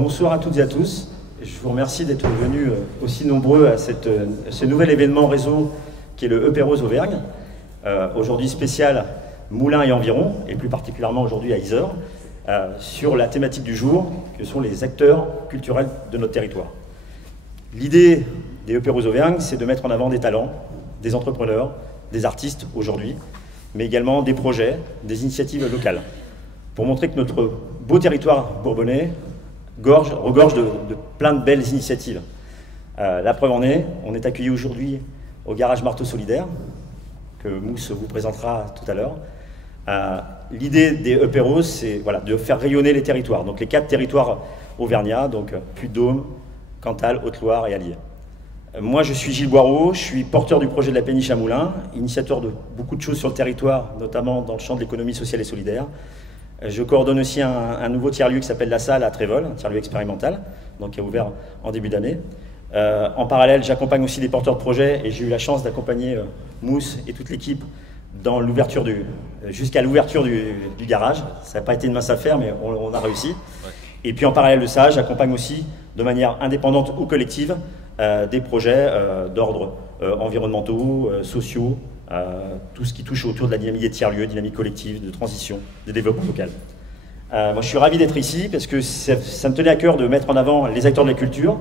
Bonsoir à toutes et à tous. Je vous remercie d'être venus aussi nombreux à ce nouvel événement réseau qui est le EPEROS Auvergne. Aujourd'hui spécial Moulins et environ, et plus particulièrement aujourd'hui à Yzeure, sur la thématique du jour, que sont les acteurs culturels de notre territoire. L'idée des EPEROS Auvergne, c'est de mettre en avant des talents, des entrepreneurs, des artistes aujourd'hui, mais également des projets, des initiatives locales, pour montrer que notre beau territoire bourbonnais regorge de plein de belles initiatives. La preuve en est, on est accueilli aujourd'hui au garage Marteau Solidaire, que Mousse vous présentera tout à l'heure. L'idée des EPEROS, c'est voilà, de faire rayonner les territoires, donc les 4 territoires auvergnats, donc Puy-de-Dôme, Cantal, Haute-Loire et Allier. Moi, je suis Gilles Boireau, je suis porteur du projet de la péniche à Moulins, initiateur de beaucoup de choses sur le territoire, notamment dans le champ de l'économie sociale et solidaire. Je coordonne aussi un nouveau tiers-lieu qui s'appelle La Salle à Trévol, un tiers-lieu expérimental, donc qui a ouvert en début d'année. En parallèle, j'accompagne aussi des porteurs de projets et j'ai eu la chance d'accompagner Mousse et toute l'équipe dans l'ouverture jusqu'à l'ouverture du garage. Ça n'a pas été une mince affaire, mais on a réussi. Ouais. Et puis en parallèle de ça, j'accompagne aussi de manière indépendante ou collective des projets d'ordre environnementaux, sociaux, tout ce qui touche autour de la dynamique des tiers-lieux, dynamique collective, de transition, de développement local. Moi, je suis ravi d'être ici parce que ça me tenait à cœur de mettre en avant les acteurs de la culture.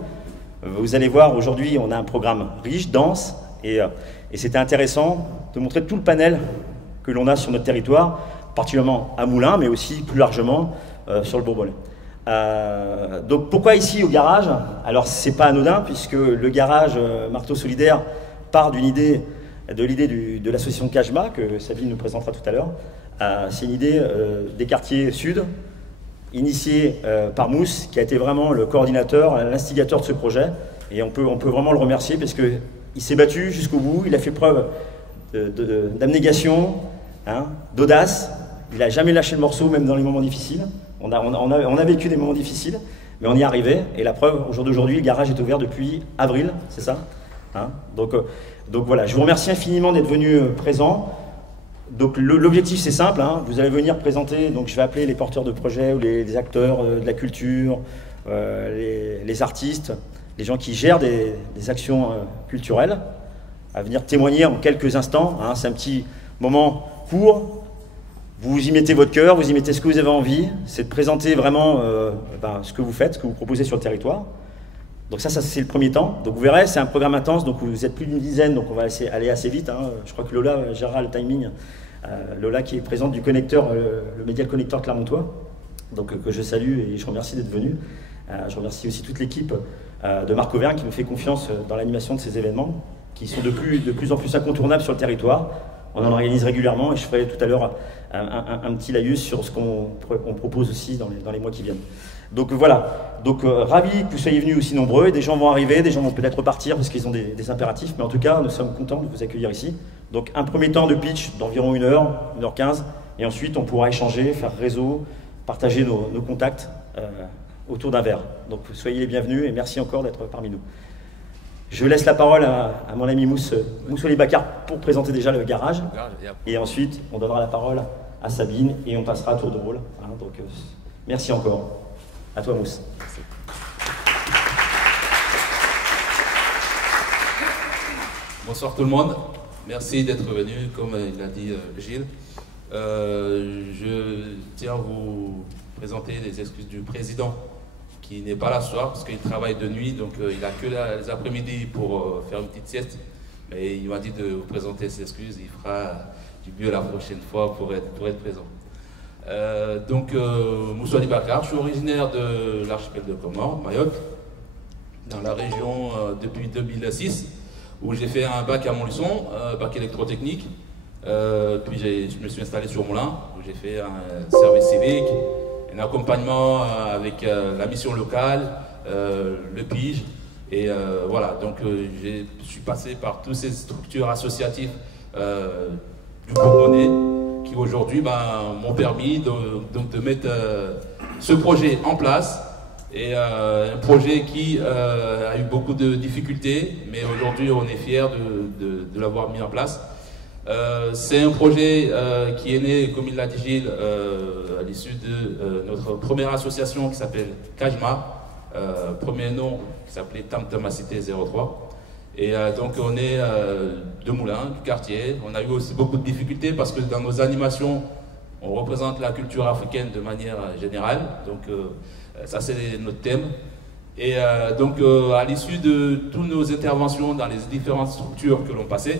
Vous allez voir, aujourd'hui, on a un programme riche, dense, et c'était intéressant de montrer tout le panel que l'on a sur notre territoire, particulièrement à Moulins, mais aussi plus largement sur le Bourbonnais. Donc pourquoi ici au garage? Alors c'est pas anodin puisque le garage Marteau Solidaire part de l'idée de l'association Cajma que Sabine nous présentera tout à l'heure. C'est une idée des quartiers sud, initiée par Mousse, qui a été vraiment le coordinateur, l'instigateur de ce projet. Et on peut vraiment le remercier parce qu'il s'est battu jusqu'au bout, il a fait preuve d'abnégation, d'audace. Il n'a jamais lâché le morceau, même dans les moments difficiles. On a vécu des moments difficiles, mais on y est arrivé. Et la preuve, au jour d'aujourd'hui, le garage est ouvert depuis avril, c'est ça, donc voilà, je vous remercie infiniment d'être venus présents. Donc l'objectif, c'est simple, vous allez venir présenter, donc je vais appeler les porteurs de projets ou les acteurs de la culture, les artistes, les gens qui gèrent des actions culturelles, à venir témoigner en quelques instants. C'est un petit moment court. Vous y mettez votre cœur, vous y mettez ce que vous avez envie, c'est de présenter vraiment ce que vous faites, ce que vous proposez sur le territoire. Donc ça c'est le premier temps. Donc vous verrez, c'est un programme intense, donc vous êtes plus d'une dizaine, donc on va aller assez vite. Je crois que Lola gérera le timing. Lola qui est présente du connecteur, le média connecteur Clermontois, donc que je salue et je remercie d'être venu. Je remercie aussi toute l'équipe de Marc Auvergne qui nous fait confiance dans l'animation de ces événements, qui sont de plus en plus incontournables sur le territoire. On en organise régulièrement et je ferai tout à l'heure un petit laïus sur ce qu'on propose aussi dans les mois qui viennent. Donc voilà, ravi que vous soyez venus aussi nombreux, des gens vont arriver, des gens vont peut-être repartir parce qu'ils ont des impératifs, mais en tout cas nous sommes contents de vous accueillir ici. Donc un premier temps de pitch d'environ 1h, 1h15, et ensuite on pourra échanger, faire réseau, partager nos contacts autour d'un verre. Donc soyez les bienvenus et merci encore d'être parmi nous. Je laisse la parole à mon ami Mousse Bacar pour présenter déjà le garage. Et ensuite, on donnera la parole à Sabine et on passera à tour de rôle. Donc, merci encore. À toi, Mousse. Merci. Bonsoir tout le monde. Merci d'être venu, comme il a dit Gilles. Je tiens à vous présenter les excuses du président qui n'est pas là ce soir parce qu'il travaille de nuit, donc il n'a que les après-midi pour faire une petite sieste. Mais il m'a dit de vous présenter ses excuses, il fera du mieux la prochaine fois pour être présent. Mousse Bacar, je suis originaire de l'archipel de Comores, Mayotte, dans la région depuis 2006, où j'ai fait un bac à Montluçon, bac électrotechnique. Puis je me suis installé sur Moulins, où j'ai fait un service civique, un accompagnement avec la mission locale, le PIGE, et voilà, donc je suis passé par toutes ces structures associatives du Bourbonnais qui aujourd'hui m'ont permis de mettre ce projet en place, et un projet qui a eu beaucoup de difficultés, mais aujourd'hui on est fiers de l'avoir mis en place. C'est un projet qui est né, comme il l'a dit Gilles, à l'issue de notre première association qui s'appelle Cajma, premier nom qui s'appelait Tamtamacité 03. Et donc on est de Moulins, du quartier. On a eu aussi beaucoup de difficultés parce que dans nos animations, on représente la culture africaine de manière générale. Donc ça c'est notre thème. Et donc à l'issue de toutes nos interventions dans les différentes structures que l'on passait,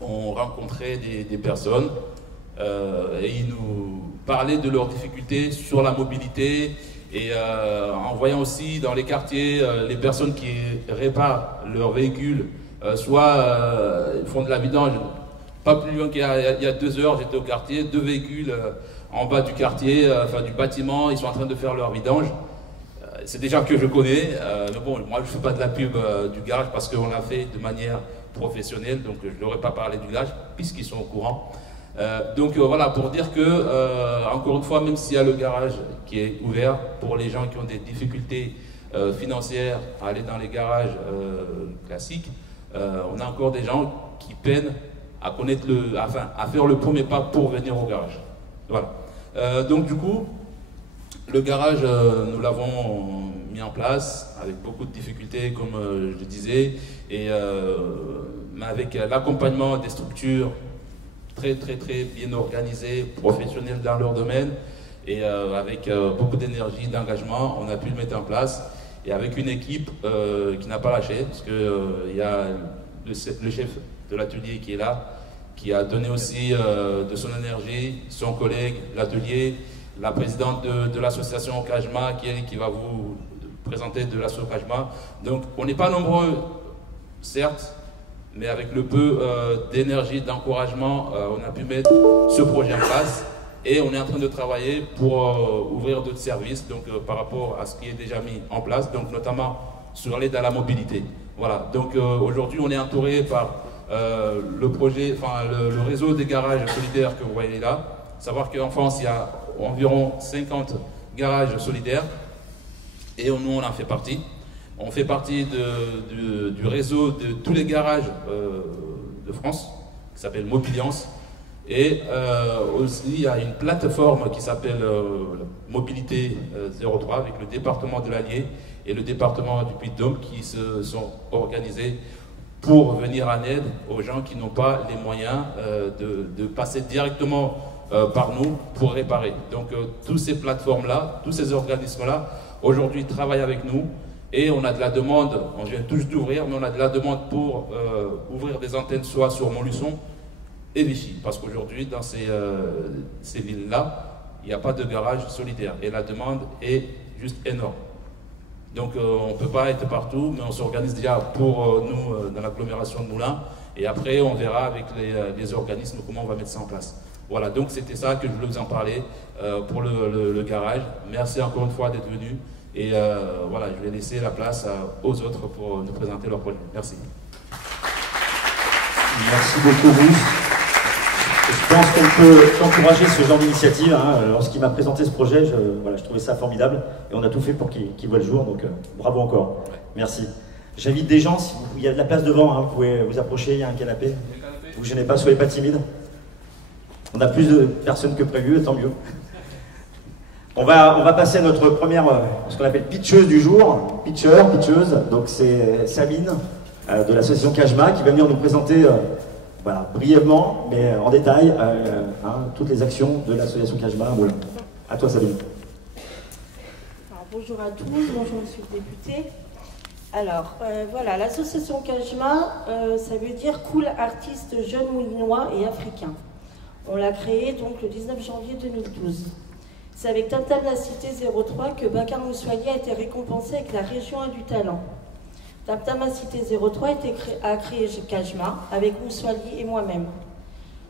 on rencontrait des personnes et ils nous parlaient de leurs difficultés sur la mobilité et en voyant aussi dans les quartiers les personnes qui réparent leurs véhicules, soit font de la vidange. Pas plus loin qu'il y a 2 heures, j'étais au quartier, 2 véhicules en bas du quartier, enfin du bâtiment, ils sont en train de faire leur vidange. C'est des gens que je connais, mais bon, moi je ne fais pas de la pub du garage parce qu'on l'a fait de manière professionnelle, donc je ne leur ai pas parlé du garage puisqu'ils sont au courant. Donc voilà, pour dire que, encore une fois, même s'il y a le garage qui est ouvert pour les gens qui ont des difficultés financières à aller dans les garages classiques, on a encore des gens qui peinent à connaître à faire le premier pas pour venir au garage. Voilà. Donc du coup, le garage, nous l'avons mis en place avec beaucoup de difficultés, comme je le disais, et mais avec l'accompagnement des structures très bien organisées, professionnelles dans leur domaine, et avec beaucoup d'énergie, d'engagement, on a pu le mettre en place, et avec une équipe qui n'a pas lâché, parce qu'il y a le chef de l'atelier qui est là, qui a donné aussi de son énergie, son collègue, l'atelier, la présidente de l'association Kajma, qui va vous présenter de l'association Kajma. Donc on n'est pas nombreux, certes, mais avec le peu d'énergie, d'encouragement, on a pu mettre ce projet en place. Et on est en train de travailler pour ouvrir d'autres services, donc par rapport à ce qui est déjà mis en place, donc notamment sur l'aide à la mobilité. Voilà, donc aujourd'hui on est entouré par le projet, enfin le réseau des garages solidaires que vous voyez là. Savoir qu'en France il y a environ 50 garages solidaires et nous on en fait partie. On fait partie du réseau de tous les garages de France qui s'appelle Mobiliance. Et aussi, il y a une plateforme qui s'appelle Mobilité 03 avec le département de l'Allier et le département du Puy-de-Dôme qui se sont organisés pour venir en aide aux gens qui n'ont pas les moyens de passer directement par nous pour réparer. Donc, toutes ces plateformes-là, tous ces organismes-là, aujourd'hui travaillent avec nous et on a de la demande, on vient tous d'ouvrir, mais on a de la demande pour ouvrir des antennes soit sur Montluçon et Vichy, parce qu'aujourd'hui, dans ces villes-là, il n'y a pas de garage solidaire et la demande est juste énorme. Donc on ne peut pas être partout, mais on s'organise déjà pour nous dans l'agglomération de Moulins et après on verra avec les organismes comment on va mettre ça en place. Voilà, donc c'était ça que je voulais vous en parler pour le garage. Merci encore une fois d'être venu et voilà, je vais laisser la place aux autres pour nous présenter leur projet. Merci. Merci beaucoup, Bruce. Je pense qu'on peut encourager ce genre d'initiative. Hein. Lorsqu'il m'a présenté ce projet, je trouvais ça formidable et on a tout fait pour qu'il voit le jour, donc bravo encore. Merci. J'invite des gens, il y a de la place devant, hein, vous pouvez vous approcher, il y a un canapé. Vous ne gênez pas, soyez pas timide. On a plus de personnes que prévu, tant mieux. On va passer à notre première, ce qu'on appelle pitcheuse du jour. Pitcheuse, donc c'est Sabine de l'association Kajma qui va venir nous présenter voilà, brièvement, mais en détail, toutes les actions de l'association Kajma à Moulins. À toi, Sabine. Alors, bonjour à tous, bonjour monsieur le député. Alors, voilà, l'association Kajma, ça veut dire Cool Artistes Jeunes Moulinois et Africains. On l'a créée donc le 19 janvier 2012. C'est avec Tamtamacité 03 que Bakar Moussouali a été récompensé avec la région a du talent. Tamtamacité 03 a créé Kajma avec Moussouali et moi-même.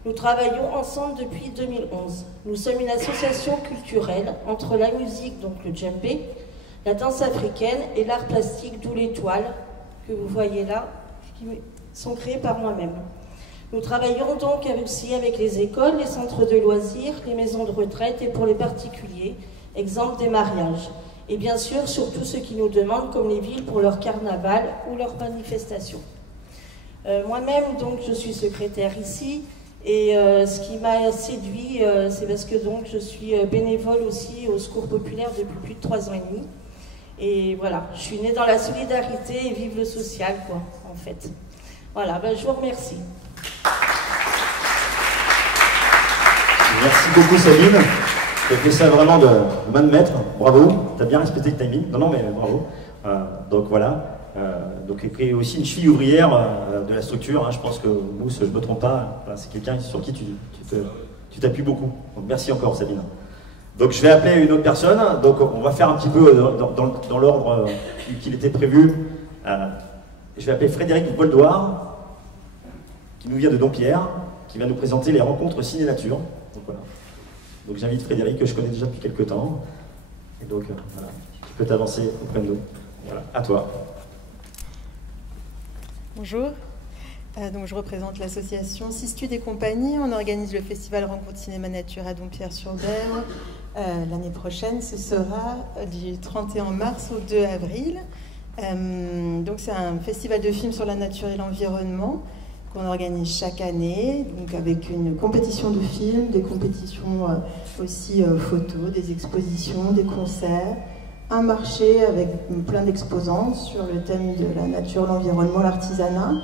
Nous travaillons ensemble depuis 2011. Nous sommes une association culturelle entre la musique, donc le djembé, la danse africaine et l'art plastique, d'où les toiles que vous voyez là, qui sont créées par moi-même. Nous travaillons donc aussi avec les écoles, les centres de loisirs, les maisons de retraite et pour les particuliers, exemple des mariages. Et bien sûr, surtout ceux qui nous demandent, comme les villes, pour leur carnaval ou leurs manifestations. Moi-même, donc, je suis secrétaire ici, et ce qui m'a séduit, c'est parce que donc, je suis bénévole aussi au Secours Populaire depuis plus de 3 ans et demi. Et voilà, je suis née dans la solidarité et vive le social, quoi, en fait. Voilà, ben, je vous remercie. Merci beaucoup Sabine. Tu as fait ça vraiment de main de maître. Bravo. Tu as bien respecté le timing. Non, non, mais bravo. Donc voilà. Donc et aussi une cheville ouvrière de la structure. Hein. Je pense que Mousse, je ne me trompe pas. Enfin, c'est quelqu'un sur qui tu t'appuies beaucoup. Donc merci encore Sabine. Donc je vais appeler une autre personne. Donc on va faire un petit peu dans l'ordre qu'il était prévu. Je vais appeler Frédéric Boldoir, qui nous vient de Dompierre, qui va nous présenter les rencontres ciné-nature. Donc voilà. Donc j'invite Frédéric, que je connais déjà depuis quelques temps. Et donc voilà, tu peux t'avancer auprès de nous. Voilà, à toi. Bonjour. Donc je représente l'association Sistude et compagnie. On organise le festival Rencontre Cinéma Nature à Dompierre-sur-Berre. L'année prochaine, ce sera du 31 mars au 2 avril. Donc c'est un festival de films sur la nature et l'environnement qu'on organise chaque année, donc avec une compétition de films, des compétitions aussi photos, des expositions, des concerts, un marché avec plein d'exposants sur le thème de la nature, l'environnement, l'artisanat,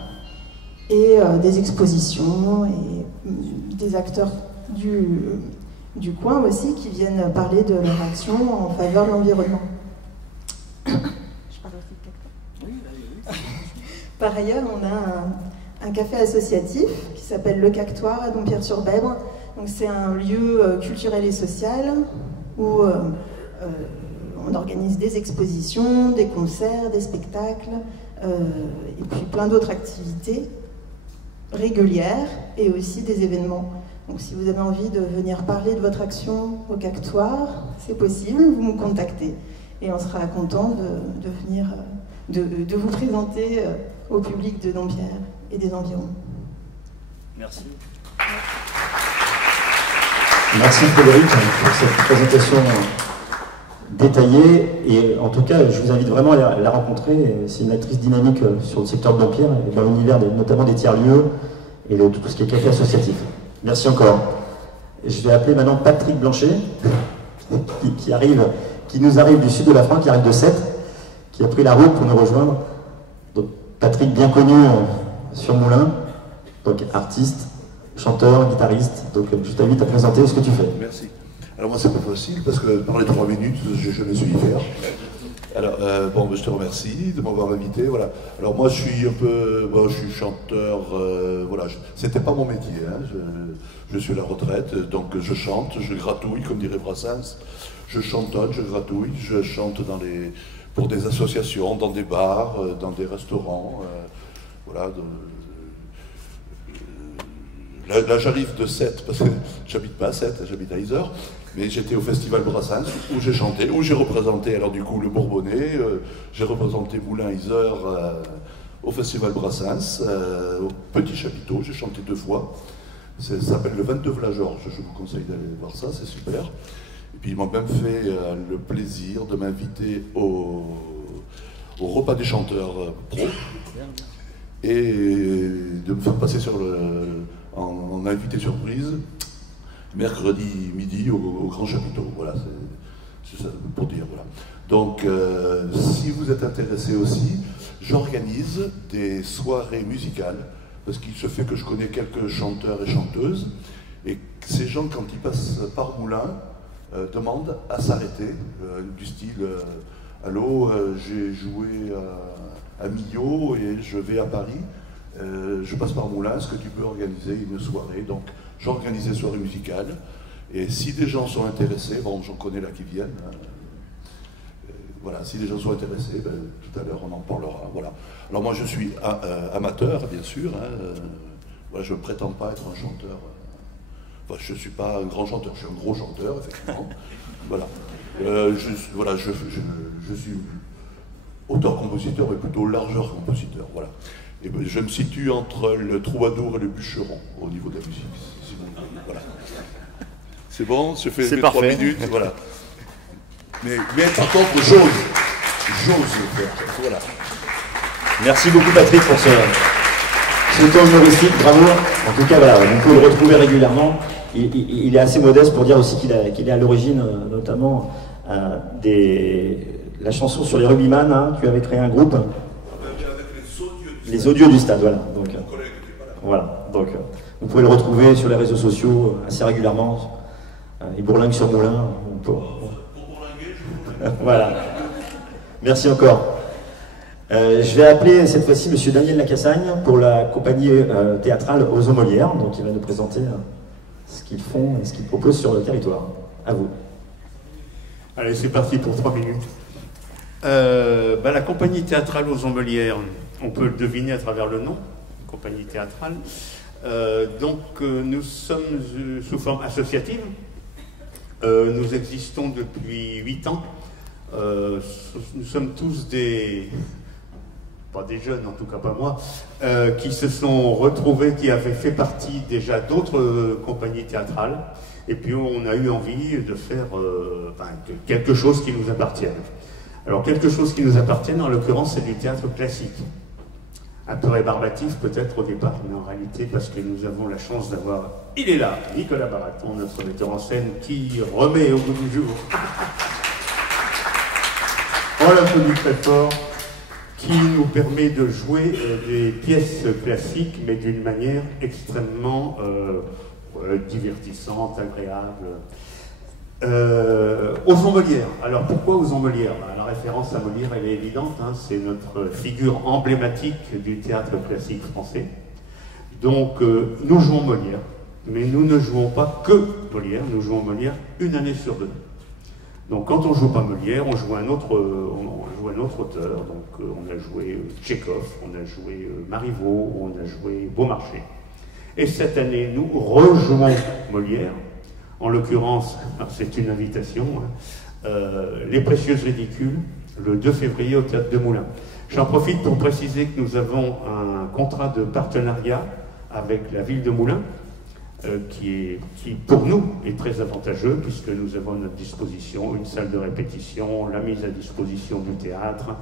et des expositions et des acteurs du coin aussi qui viennent parler de leur action en faveur de l'environnement. Je parle aussi de cactus. Par ailleurs, on a un café associatif qui s'appelle Le Cactoire à Dompierre-sur-Bèbre. Donc c'est un lieu culturel et social où on organise des expositions, des concerts, des spectacles et puis plein d'autres activités régulières et aussi des événements. Donc si vous avez envie de venir parler de votre action au Cactoire, c'est possible, vous me contactez et on sera content de venir, de vous présenter au public de Dompierre et des environs. Merci. Merci Frédéric pour cette présentation détaillée. Et en tout cas, je vous invite vraiment à la rencontrer. C'est une actrice dynamique sur le secteur de Dompierre, dans l'univers notamment des tiers-lieux et de tout ce qui est café associatif. Merci encore. Je vais appeler maintenant Patrick Blanchet, qui nous arrive du sud de la France, qui arrive de Sète, qui a pris la route pour nous rejoindre. Donc Patrick, bien connu sur Moulins, donc artiste, chanteur, guitariste. Donc je t'invite à présenter ce que tu fais. Merci. Alors moi c'est pas facile parce que par les 3 minutes je me suis y faire. Alors bon, je te remercie de m'avoir invité. Voilà. Alors moi je suis un peu, bon, je suis chanteur. Voilà, c'était pas mon métier. Hein. Je suis à la retraite, donc je chante, je gratouille comme dirait Brassens. Je chantonne, je gratouille, je chante pour des associations, dans des bars, dans des restaurants. Voilà. Là j'arrive de Sète, parce que j'habite pas à Sète, j'habite à Yzeure, mais j'étais au festival Brassens où j'ai chanté, où j'ai représenté alors du coup le Bourbonnais, j'ai représenté Moulins-Yzeure au festival Brassens, au Petit Chapiteau, j'ai chanté 2 fois. Ça s'appelle le 22 Vla Georges, je vous conseille d'aller voir ça, c'est super. Et puis ils m'ont même fait le plaisir de m'inviter au repas des chanteurs pro et de me faire passer en invité surprise mercredi midi au Grand Chapiteau. Voilà, c'est ça pour dire. Voilà. Donc, si vous êtes intéressé aussi, j'organise des soirées musicales parce qu'il se fait que je connais quelques chanteurs et chanteuses et ces gens, quand ils passent par Moulins, demandent à s'arrêter, du style allô, j'ai joué à Millau et je vais à Paris. Je passe par Moulins, est-ce que tu peux organiser une soirée? Donc j'organise des soirées musicales et si des gens sont intéressés, bon j'en connais là qui viennent, voilà, si les gens sont intéressés, ben, tout à l'heure on en parlera. Voilà. Alors moi je suis amateur bien sûr, hein, voilà, je ne prétends pas être un chanteur, enfin, je ne suis pas un grand chanteur, je suis un gros chanteur effectivement, voilà. Je suis auteur-compositeur mais plutôt largeur compositeur, voilà. Et ben, je me situe entre le troubadour et le bûcheron au niveau de la musique. Si voilà. C'est bon, je fais mes 3 minutes, voilà. Mais par contre, j'ose le faire. Voilà. Merci beaucoup Patrick pour ce ton humoristique, bravo. En tout cas, voilà, on peut le retrouver régulièrement. Il est assez modeste pour dire aussi qu'il est à l'origine, notamment, la chanson sur les rugbyman, hein, tu avais créé un groupe. Avec Les odieux du stade, voilà. Donc, Mon collègue n'était pas là. voilà. Donc, vous pouvez le retrouver sur les réseaux sociaux assez régulièrement. Il bourlingue sur Moulin. Pour bourlinguer, je vous Voilà. Merci encore. Je vais appeler cette fois-ci M. Daniel Lacassagne pour la compagnie théâtrale Oiseaux Molière. Donc, il va nous présenter ce qu'ils font et ce qu'ils proposent sur le territoire. À vous. Allez, c'est parti pour 3 minutes. La compagnie théâtrale Oiseaux Molière, on peut le deviner à travers le nom, compagnie théâtrale. Nous sommes sous forme associative. Nous existons depuis 8 ans. Nous sommes tous pas des jeunes, en tout cas pas moi, qui se sont retrouvés, qui avaient fait partie déjà d'autres compagnies théâtrales. Et puis on a eu envie de faire quelque chose qui nous appartienne. Alors quelque chose qui nous appartienne, en l'occurrence, c'est du théâtre classique. Un peu rébarbatif peut-être au départ, mais en réalité parce que nous avons la chance d'avoir, il est là, Nicolas Baraton, notre metteur en scène, qui remet au goût du jour. On l'applaudit très fort, qui nous permet de jouer des pièces classiques, mais d'une manière extrêmement divertissante, agréable. Oiseaux Molière. Alors pourquoi Oiseaux Molière? La référence à Molière, elle est évidente, hein, c'est notre figure emblématique du théâtre classique français. Donc nous jouons Molière, mais nous ne jouons pas que Molière, nous jouons Molière une année sur 2. Donc quand on ne joue pas Molière, on joue un autre auteur. Donc on a joué Tchekhov, on a joué Marivaux, on a joué Beaumarchais. Et cette année, nous rejouons Molière. En l'occurrence, c'est une invitation, hein, Les Précieuses Ridicules, le 2 février au Théâtre de Moulins. J'en profite pour préciser que nous avons un contrat de partenariat avec la ville de Moulins, qui pour nous est très avantageux, puisque nous avons à notre disposition une salle de répétition, la mise à disposition du théâtre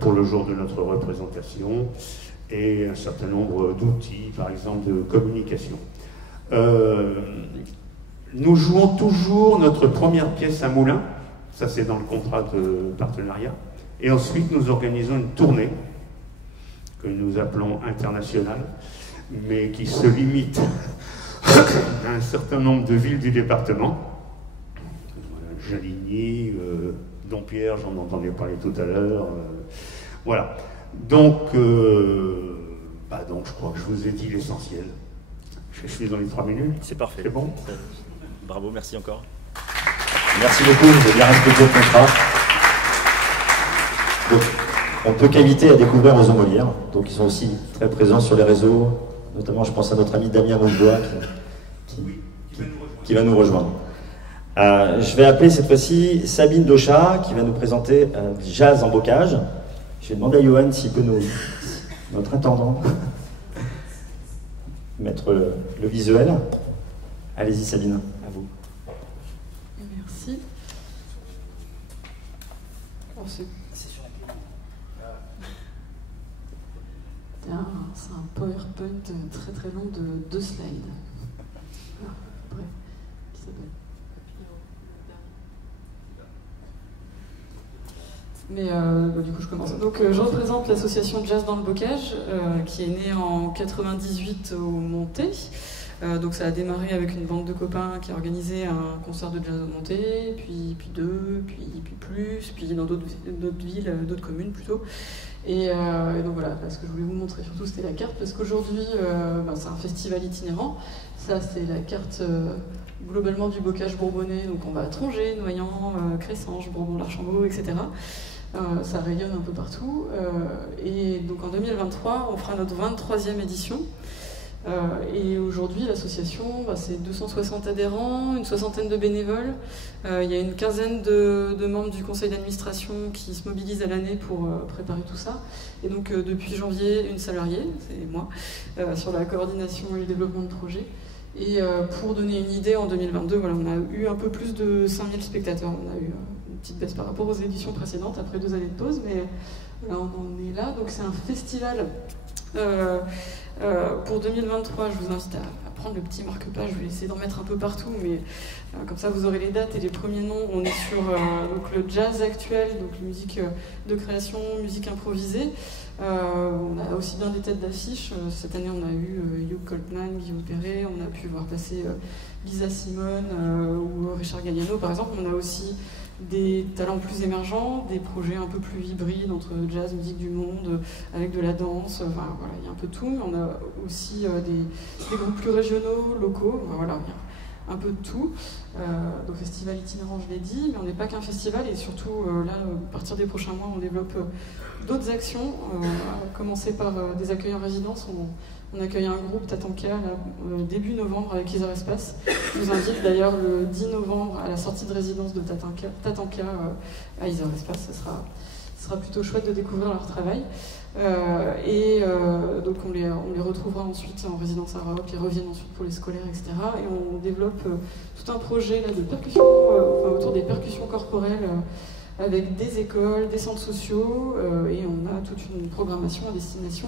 pour le jour de notre représentation, et un certain nombre d'outils, par exemple de communication. Nous jouons toujours notre première pièce à Moulins, ça c'est dans le contrat de partenariat, et ensuite nous organisons une tournée que nous appelons internationale, mais qui se limite à un certain nombre de villes du département. Jaligny, Dompierre, j'en entendais parler tout à l'heure. Voilà. Donc je crois que je vous ai dit l'essentiel. Je suis dans les 3 minutes. C'est parfait. C'est bon? Bravo, merci encore. Merci beaucoup, vous avez bien respecté le contrat. Donc, on peut qu'inviter à découvrir Oiseaux Molière. Donc ils sont aussi très présents sur les réseaux, notamment je pense à notre ami Damien Montebois qui va nous rejoindre. Je vais appeler cette fois-ci Sabine Dochat qui va nous présenter Jazz en bocage. Je vais demander à Johan s'il peut notre intendant, mettre le visuel. Allez-y Sabine, à vous. Merci. Oh, c'est un PowerPoint très très long de 2 slides. Après, qui s'appelle. Mais du coup je commence. Donc je représente l'association Jazz dans le Bocage, qui est née en 98 au Monté. Donc ça a démarré avec une bande de copains qui a organisé un concert de jazz au Monté, puis 2, puis plus, puis dans d'autres villes, d'autres communes plutôt. Et donc voilà, là, ce que je voulais vous montrer surtout c'était la carte, parce qu'aujourd'hui c'est un festival itinérant. Ça c'est la carte globalement du bocage bourbonnais, donc on va à Trongé, Noyant, Cressanges, Bourbon-l'Archambault, etc. Ça rayonne un peu partout. Et donc en 2023, on fera notre 23e édition. Et aujourd'hui, l'association, c'est 260 adhérents, une soixantaine de bénévoles. Il y a une quinzaine de membres du conseil d'administration qui se mobilisent à l'année pour préparer tout ça. Et donc depuis janvier, une salariée, c'est moi, sur la coordination et le développement de projets. Et pour donner une idée, en 2022, voilà, on a eu un peu plus de 5000 spectateurs. On a eu une petite baisse par rapport aux éditions précédentes, après 2 années de pause, mais là, on en est là. Donc c'est un festival Pour 2023, je vous invite à prendre le petit marque-page, je vais essayer d'en mettre un peu partout, mais comme ça vous aurez les dates et les premiers noms. On est sur donc le jazz actuel, donc musique de création, musique improvisée. On a aussi bien des têtes d'affiche. Cette année, on a eu Hugh Coltman, Guillaume Perret, on a pu voir passer Lisa Simone ou Richard Galliano, par exemple. On a aussi des talents plus émergents, des projets un peu plus hybrides entre jazz, musique du monde, avec de la danse. Enfin, voilà, il y a un peu tout. Mais on a aussi des groupes plus régionaux, locaux. Enfin, voilà, il y a un peu de tout. Donc festival itinérant, je l'ai dit, mais on n'est pas qu'un festival, et surtout là, à partir des prochains mois, on développe d'autres actions, à commencer par des accueils en résidence. On accueille un groupe Tatanka début novembre avec Isar Espace. Je vous invite d'ailleurs le 10 novembre à la sortie de résidence de Tatanka à Isar Espace. Ce sera plutôt chouette de découvrir leur travail. Donc on les retrouvera ensuite en résidence à Rock, ils reviennent ensuite pour les scolaires, etc. Et on développe tout un projet là, de percussion, autour des percussions corporelles, avec des écoles, des centres sociaux, et on a toute une programmation à destination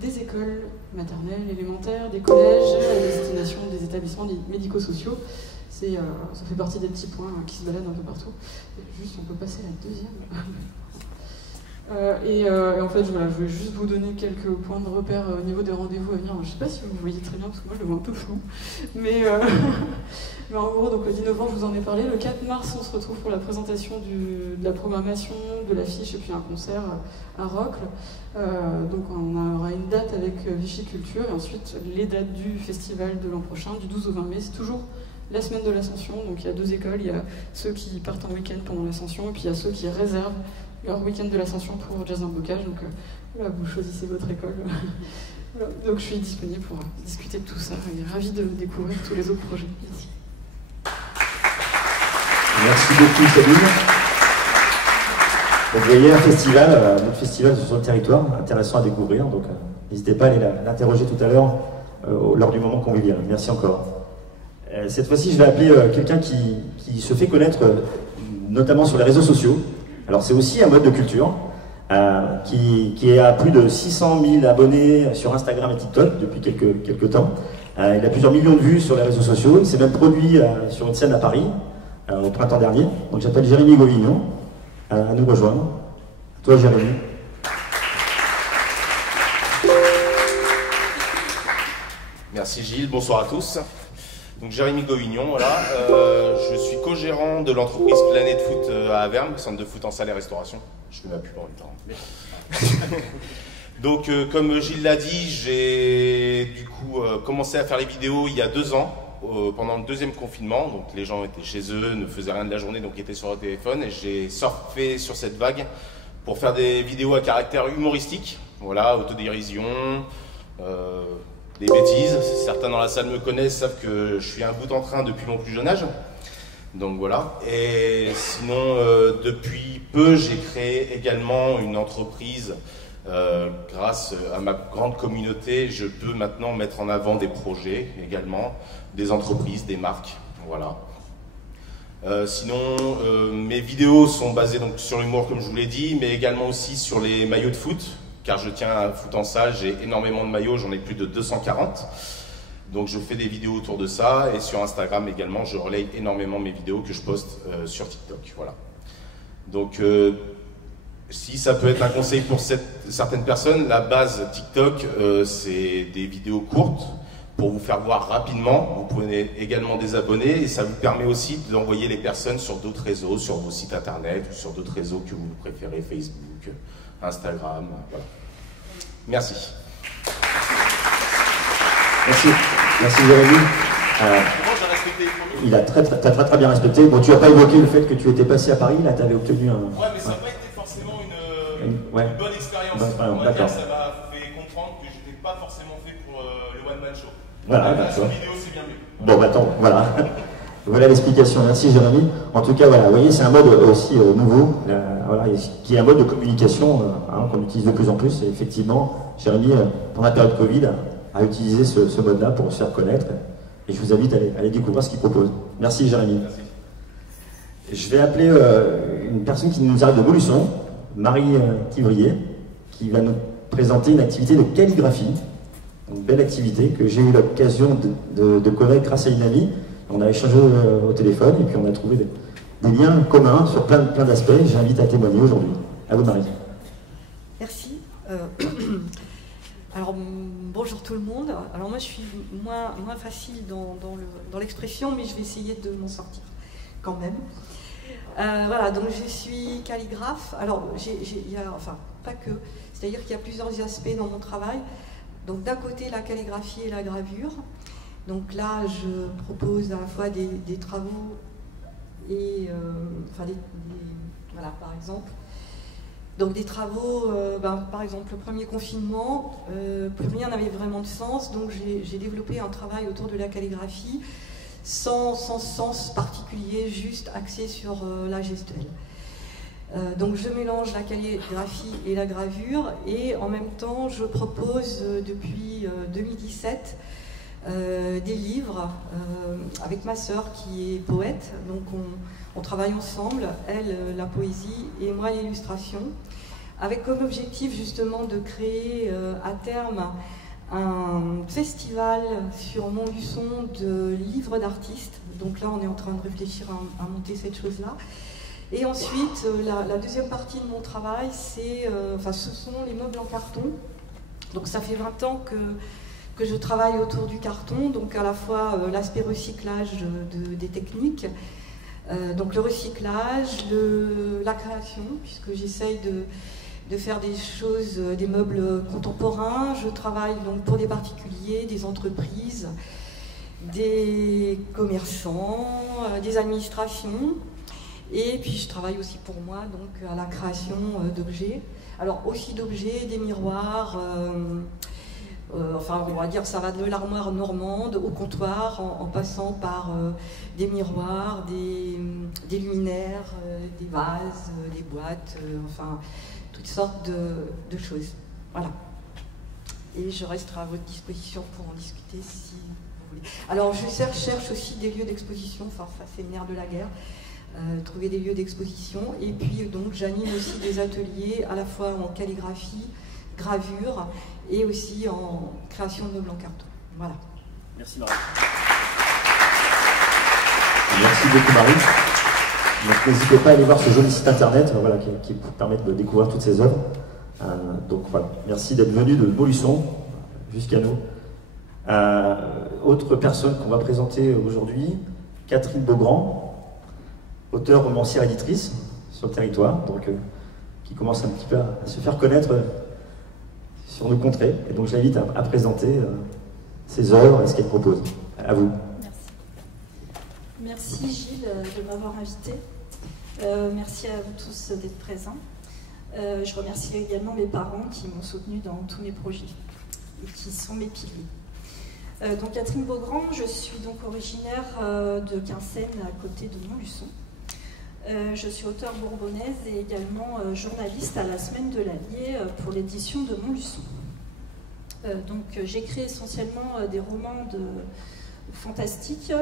des écoles maternelles, élémentaires, des collèges, à destination des établissements médico-sociaux. Ça fait partie des petits points qui se baladent un peu partout. Et juste, on peut passer à la deuxième. En fait, voilà, je vais juste vous donner quelques points de repère au niveau des rendez-vous à venir. Je ne sais pas si vous voyez très bien, parce que moi je le vois un peu flou. Mais en gros, donc, le 10 novembre, je vous en ai parlé. Le 4 mars, on se retrouve pour la présentation de la programmation, de l'affiche, et puis un concert à Rocle. Donc on aura une date avec Vichy Culture, et ensuite les dates du festival de l'an prochain, du 12 au 20 mai. C'est toujours la semaine de l'Ascension. Donc il y a deux écoles. Il y a ceux qui partent en week-end pendant l'Ascension, et puis il y a ceux qui réservent leur week-end de l'Ascension pour Jazz dans le Bocage. Donc voilà, vous choisissez votre école. Voilà. Donc je suis disponible pour discuter de tout ça. Et ravie de découvrir tous les autres projets. Merci. Merci beaucoup, Sabine. Donc, vous voyez un festival, notre festival sur le territoire, intéressant à découvrir. Donc n'hésitez pas à aller l'interroger tout à l'heure lors du moment convivial. Merci encore. Cette fois-ci, je vais appeler quelqu'un qui se fait connaître notamment sur les réseaux sociaux. Alors c'est aussi un mode de culture qui a plus de 600 000 abonnés sur Instagram et TikTok depuis quelques temps. Il a plusieurs millions de vues sur les réseaux sociaux. Il s'est même produit sur une scène à Paris au printemps dernier. Donc j'appelle Jérémy Govignon à nous rejoindre. À toi, Jérémy. Merci Gilles, bonsoir à tous. Donc Jérémy Govignon, voilà. Je suis co-gérant de l'entreprise Planète Foot à Avermes, centre de foot en salle et restauration. Je fais ma pub en même temps. Donc comme Gilles l'a dit, j'ai du coup commencé à faire les vidéos il y a 2 ans, pendant le deuxième confinement. Donc les gens étaient chez eux, ne faisaient rien de la journée, donc étaient sur leur téléphone. Et j'ai surfé sur cette vague pour faire des vidéos à caractère humoristique. Voilà, autodérision, des bêtises. Certains dans la salle me connaissent, savent que je suis un bout en train depuis mon plus jeune âge. Donc voilà. Et sinon, depuis peu, j'ai créé également une entreprise. Grâce à ma grande communauté, je peux maintenant mettre en avant des projets également, des entreprises, des marques. Voilà. Sinon, mes vidéos sont basées donc sur l'humour, comme je vous l'ai dit, mais également aussi sur les maillots de foot. Car je tiens à foot en salle, j'ai énormément de maillots, j'en ai plus de 240. Donc je fais des vidéos autour de ça, et sur Instagram également, je relaye énormément mes vidéos que je poste sur TikTok. Voilà. Donc si ça peut être un conseil pour certaines personnes, la base TikTok, c'est des vidéos courtes pour vous faire voir rapidement. Vous pouvez également désabonner, et ça vous permet aussi d'envoyer les personnes sur d'autres réseaux, sur vos sites internet ou sur d'autres réseaux que vous préférez, Facebook, Instagram, voilà. Merci. Merci Jérémy. Il a très bien respecté. Bon, tu n'as pas évoqué le fait que tu étais passé à Paris, là tu avais obtenu un... Ouais, mais ça n'a pas été forcément une bonne expérience. On va dire, ça m'a fait comprendre que je n'étais pas forcément fait pour le one-man show. Voilà, sur vidéo, c'est bien mieux. Bon, bah attends, voilà. Voilà l'explication. Merci Jérémy. En tout cas, voilà, vous voyez, c'est un mode aussi nouveau, voilà, qui est un mode de communication qu'on utilise de plus en plus. Et effectivement, Jérémy, pendant la période Covid, a utilisé ce mode-là pour se faire connaître. Et je vous invite à aller découvrir ce qu'il propose. Merci Jérémy. Merci. Je vais appeler une personne qui nous arrive de Montluçon, Marie Tivrier, qui va nous présenter une activité de calligraphie, une belle activité que j'ai eu l'occasion de connaître grâce à une amie. On a échangé au téléphone et puis on a trouvé des liens communs sur plein d'aspects. J'invite à témoigner aujourd'hui. À vous, Marie. Merci. Alors, bonjour tout le monde. Alors moi, je suis moins facile dans l'expression, mais je vais essayer de m'en sortir quand même. Voilà, donc je suis calligraphe. Alors, enfin, pas que. C'est-à-dire qu'il y a plusieurs aspects dans mon travail. Donc, d'un côté, la calligraphie et la gravure. Donc là, je propose à la fois des travaux et, voilà, par exemple. Donc des travaux, par exemple, le premier confinement, plus rien n'avait vraiment de sens, donc j'ai développé un travail autour de la calligraphie sans sens particulier, juste axé sur la gestuelle. Donc je mélange la calligraphie et la gravure, et en même temps je propose depuis 2017 des livres avec ma sœur qui est poète. Donc on travaille ensemble, elle la poésie et moi l'illustration, avec comme objectif justement de créer à terme un festival sur Montluçon de livres d'artistes. Donc là on est en train de réfléchir à monter cette chose-là. Et ensuite, la deuxième partie de mon travail, ce sont les meubles en carton. Donc ça fait 20 ans que je travaille autour du carton, donc à la fois l'aspect recyclage des techniques, donc le recyclage, la création, puisque j'essaye de faire des choses, des meubles contemporains. Je travaille donc pour des particuliers, des entreprises, des commerçants, des administrations. Et puis je travaille aussi pour moi donc à la création d'objets. Alors aussi d'objets, des miroirs, enfin on va dire ça va de l'armoire normande au comptoir en passant par des miroirs, des luminaires, des vases, des boîtes, enfin toutes sortes de choses. Voilà. Et je resterai à votre disposition pour en discuter si vous voulez. Alors je cherche aussi des lieux d'exposition, enfin ça c'est le nerf de la guerre. Trouver des lieux d'exposition, et puis donc j'anime aussi des ateliers à la fois en calligraphie, gravure et aussi en création de meubles en carton. Voilà. Merci Marie. Merci beaucoup Marie. Donc n'hésitez pas à aller voir ce joli site internet voilà, qui permet de découvrir toutes ces œuvres. Donc voilà, merci d'être venu de Montluçon jusqu'à nous. Autre personne qu'on va présenter aujourd'hui, Catherine Beaugrand, auteure, romancière, éditrice sur le territoire, donc qui commence un petit peu à se faire connaître sur nos contrées. Et donc je l'invite à présenter ses œuvres et ce qu'elle propose. À vous. Merci. Merci Gilles de m'avoir invité. Merci à vous tous d'être présents. Je remercie également mes parents qui m'ont soutenu dans tous mes projets et qui sont mes piliers. Donc Catherine Beaugrand, je suis donc originaire de Quinssaines à côté de Montluçon. Je suis auteure bourbonnaise et également journaliste à la Semaine de l'Allier pour l'édition de Montluçon. Donc j'écris essentiellement des romans fantastiques,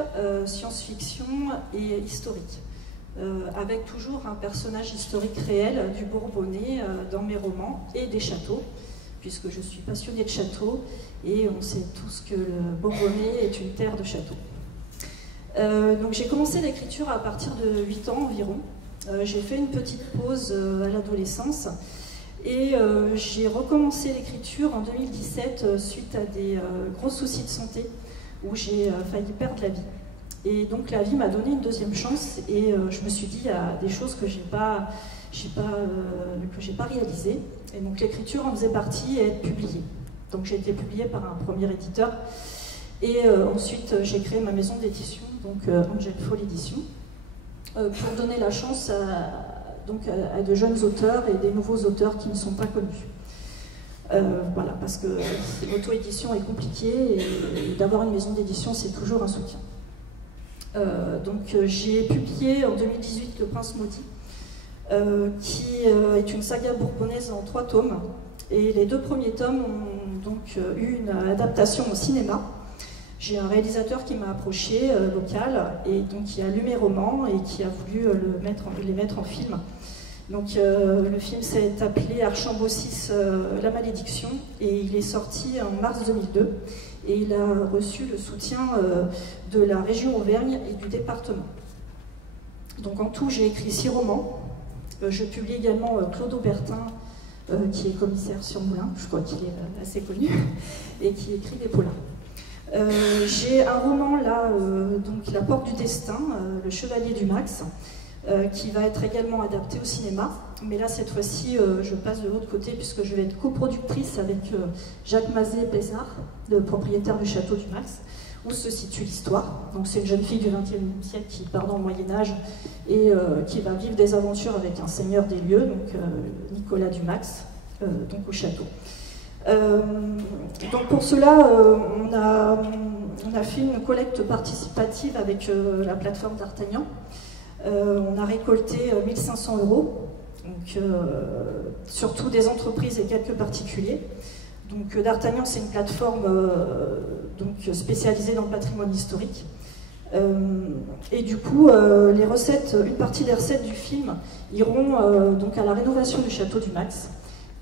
science-fiction et historiques, avec toujours un personnage historique réel du Bourbonnais dans mes romans et des châteaux, puisque je suis passionnée de châteaux et on sait tous que le Bourbonnais est une terre de châteaux. Donc j'ai commencé l'écriture à partir de 8 ans environ. J'ai fait une petite pause à l'adolescence et j'ai recommencé l'écriture en 2017 suite à des gros soucis de santé où j'ai failli perdre la vie. Et donc la vie m'a donné une deuxième chance et je me suis dit il y a des choses que j'ai pas réalisées. Et donc l'écriture en faisait partie et être publiée. Donc j'ai été publiée par un premier éditeur. Et ensuite, j'ai créé ma maison d'édition, donc Angel Fall Édition, pour donner la chance à de jeunes auteurs et des nouveaux auteurs qui ne sont pas connus. Voilà, parce que l'auto-édition est compliquée et d'avoir une maison d'édition, c'est toujours un soutien. Donc j'ai publié en 2018 Le Prince Maudit, qui est une saga bourbonnaise en 3 tomes. Et les 2 premiers tomes ont donc eu une adaptation au cinéma. J'ai un réalisateur qui m'a approché, local, et donc qui a lu mes romans et qui a voulu les mettre en film. Donc le film s'est appelé Archambault 6, La Malédiction, et il est sorti en mars 2002. Et il a reçu le soutien de la région Auvergne et du département. Donc en tout, j'ai écrit 6 romans. Je publie également Claude Aubertin, qui est commissaire sur Moulins, je crois qu'il est assez connu, et qui écrit des polars. J'ai un roman là, donc La Porte du Destin, Le Chevalier du Max, qui va être également adapté au cinéma. Mais là, cette fois-ci, je passe de l'autre côté puisque je vais être coproductrice avec Jacques Mazet-Bézard, le propriétaire du château du Max, où se situe l'histoire. Donc c'est une jeune fille du XXe siècle qui part dans le Moyen-Âge et qui va vivre des aventures avec un seigneur des lieux, donc Nicolas du Max, donc au château. Donc pour cela, on a fait une collecte participative avec la plateforme d'Artagnan. On a récolté 1 500 €, donc, surtout des entreprises et quelques particuliers. Donc D'Artagnan, c'est une plateforme donc, spécialisée dans le patrimoine historique. Et du coup, les recettes, une partie des recettes du film iront donc à la rénovation du château du Max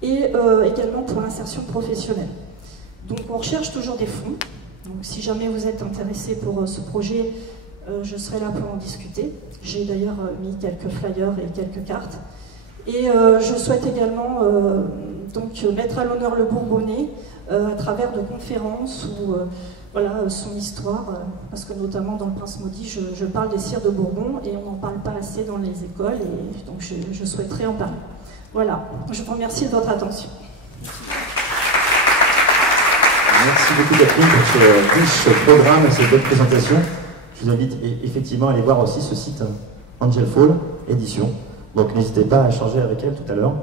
et également pour l'insertion professionnelle. Donc on recherche toujours des fonds. Donc si jamais vous êtes intéressé pour ce projet, je serai là pour en discuter. J'ai d'ailleurs mis quelques flyers et quelques cartes. Et je souhaite également donc, mettre à l'honneur le Bourbonnais à travers de conférences ou voilà, son histoire, parce que notamment dans Le Prince Maudit, je parle des sires de Bourbon et on n'en parle pas assez dans les écoles, et donc je souhaiterais en parler. Voilà, je vous remercie de votre attention. Merci beaucoup Catherine pour ce riche programme et cette belle présentation. Je vous invite effectivement à aller voir aussi ce site Angel Fall Édition. Donc n'hésitez pas à échanger avec elle tout à l'heure.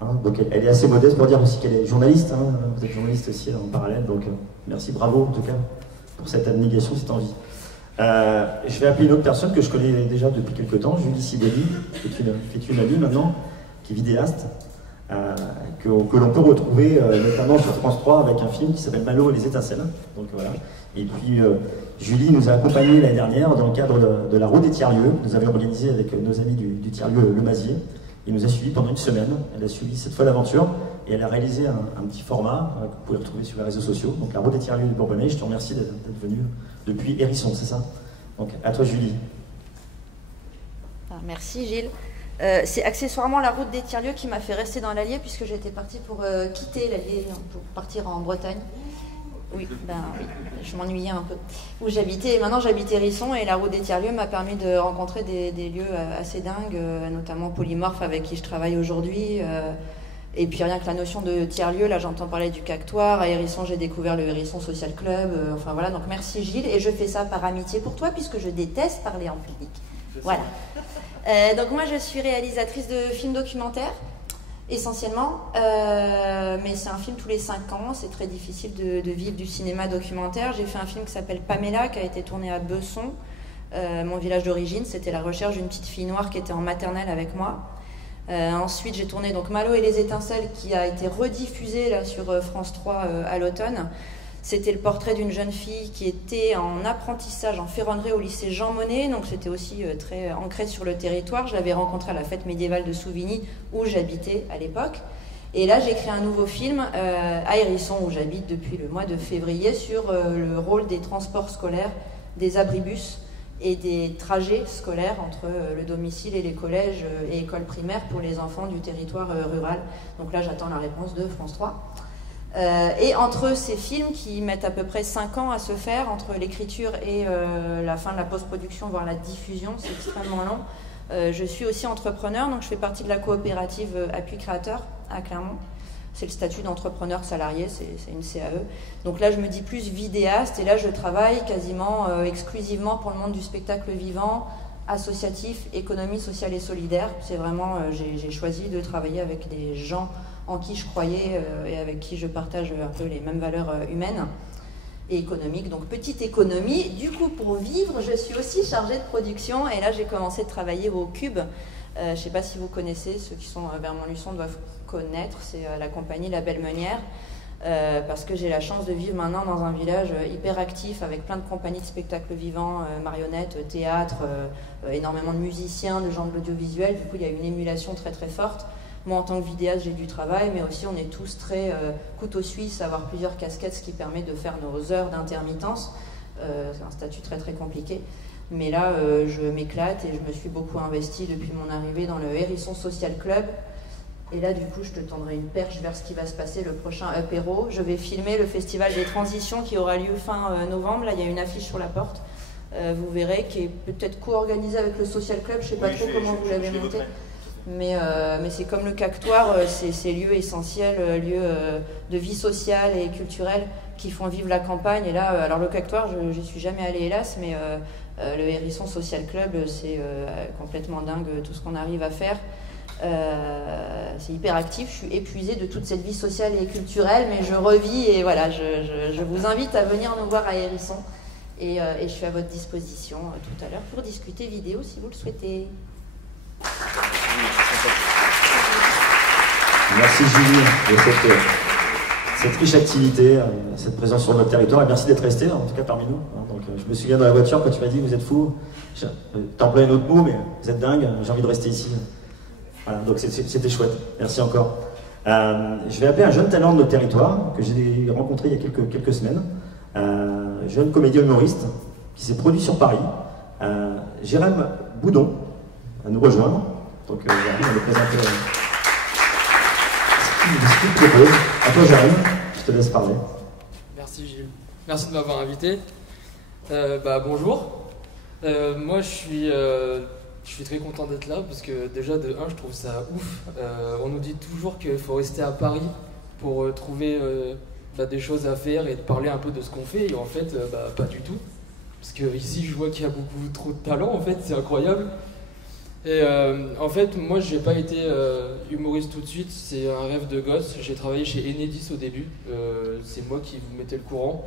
Hein, donc elle est assez modeste pour dire aussi qu'elle est journaliste. Hein, vous êtes journaliste aussi en parallèle. Donc merci, bravo en tout cas pour cette abnégation, cette envie. Je vais appeler une autre personne que je connais déjà depuis quelques temps, Julie Sibeli, qui est une amie maintenant, qui est vidéaste, que l'on peut retrouver notamment sur France 3 avec un film qui s'appelle Malo et les étincelles. Donc voilà. Et puis Julie nous a accompagnés l'année dernière dans le cadre de la route des tiers-lieux. Nous avions organisé avec nos amis du tiers-lieu Le Mazier. Il nous a suivis pendant une semaine. Elle a suivi cette fois l'aventure et elle a réalisé un petit format que vous pouvez retrouver sur les réseaux sociaux. Donc la route des tiers-lieux du Bourbonnais. Je te remercie d'être venue depuis Hérisson, c'est ça? Donc à toi Julie. Merci Gilles. C'est accessoirement la route des tiers-lieux qui m'a fait rester dans l'Allier, puisque j'étais partie pour quitter l'Allier pour partir en Bretagne. Oui, je m'ennuyais un peu. Où j'habitais, et maintenant j'habite Hérisson, et la route des tiers-lieux m'a permis de rencontrer des lieux assez dingues, notamment Polymorphe avec qui je travaille aujourd'hui. Et puis rien que la notion de tiers-lieu, là j'entends parler du Cactoire. À Hérisson, j'ai découvert le Hérisson Social Club. Enfin voilà, donc merci Gilles, et je fais ça par amitié pour toi, puisque je déteste parler en public. Voilà. Donc moi je suis réalisatrice de films documentaires essentiellement, mais c'est un film tous les 5 ans, c'est très difficile de vivre du cinéma documentaire. J'ai fait un film qui s'appelle Pamela, qui a été tourné à Besson, mon village d'origine. C'était la recherche d'une petite fille noire qui était en maternelle avec moi. Ensuite j'ai tourné donc Malo et les étincelles, qui a été rediffusé là, sur France 3 à l'automne. C'était le portrait d'une jeune fille qui était en apprentissage en ferronnerie au lycée Jean Monnet, donc c'était aussi très ancré sur le territoire. Je l'avais rencontrée à la fête médiévale de Souvigny, où j'habitais à l'époque. Et là, j'ai créé un nouveau film à Hérisson, où j'habite depuis le mois de février, sur le rôle des transports scolaires, des abribus et des trajets scolaires entre le domicile et les collèges et écoles primaires pour les enfants du territoire rural. Donc là, j'attends la réponse de France 3. Et entre ces films qui mettent à peu près 5 ans à se faire, entre l'écriture et la fin de la post-production, voire la diffusion, c'est extrêmement long. Je suis aussi entrepreneur, donc je fais partie de la coopérative Appui Créateur à Clermont. C'est le statut d'entrepreneur salarié, c'est une CAE. Donc là, je me dis plus vidéaste, et là, je travaille quasiment exclusivement pour le monde du spectacle vivant, associatif, économie sociale et solidaire. C'est vraiment, j'ai choisi de travailler avec des gens en qui je croyais et avec qui je partage un peu les mêmes valeurs humaines et économiques. Donc petite économie. Du coup, pour vivre, je suis aussi chargée de production, et là j'ai commencé de travailler au Cube. Je ne sais pas si vous connaissez, ceux qui sont vers Montluçon doivent connaître, c'est la compagnie La Belle Meunière. parce que j'ai la chance de vivre maintenant dans un village hyper actif avec plein de compagnies de spectacles vivants, marionnettes, théâtre, énormément de musiciens, de gens de l'audiovisuel. Du coup, il y a une émulation très très forte. Moi, en tant que vidéaste, j'ai du travail, mais aussi on est tous très couteau suisse, avoir plusieurs casquettes, ce qui permet de faire nos heures d'intermittence. C'est un statut très très compliqué. Mais là, je m'éclate et je me suis beaucoup investie depuis mon arrivée dans le Hérisson Social Club. Et là, du coup, je te tendrai une perche vers ce qui va se passer le prochain apéro. Je vais filmer le Festival des Transitions qui aura lieu fin novembre. Là, il y a une affiche sur la porte. Vous verrez, qui est peut-être co-organisée avec le Social Club. Je ne sais pas trop comment vous l'avez monté. Mais c'est comme le Cactoire, c'est lieux essentiels, lieux de vie sociale et culturelle qui font vivre la campagne. Et là, alors le Cactoire, je n'y suis jamais allée, hélas, mais le Hérisson Social Club, c'est complètement dingue tout ce qu'on arrive à faire. C'est hyper actif, je suis épuisée de toute cette vie sociale et culturelle, mais je revis et voilà, je vous invite à venir nous voir à Hérisson et je suis à votre disposition tout à l'heure pour discuter vidéo si vous le souhaitez. Merci Julie de cette riche activité, cette présence sur notre territoire et merci d'être resté en tout cas parmi nous. Donc, je me souviens dans la voiture quand tu m'as dit vous êtes fous, t'as employé un autre mot mais vous êtes dingue, j'ai envie de rester ici. Voilà, donc c'était chouette, merci encore. Je vais appeler un jeune talent de notre territoire que j'ai rencontré il y a quelques semaines, jeune comédien humoriste qui s'est produit sur Paris, Jérém Boudon, à nous rejoindre. Donc voilà, on va le présenter ce qu'il propose. À toi Jérém, je te laisse parler. Merci Gilles, merci de m'avoir invité. Bonjour, moi je suis très content d'être là parce que déjà de 1 je trouve ça ouf. On nous dit toujours qu'il faut rester à Paris pour trouver des choses à faire et de parler un peu de ce qu'on fait et en fait pas du tout. Parce que ici je vois qu'il y a beaucoup trop de talent en fait, c'est incroyable. Et en fait moi j'ai pas été humoriste tout de suite, c'est un rêve de gosse. J'ai travaillé chez Enedis au début, c'est moi qui vous mettais le courant.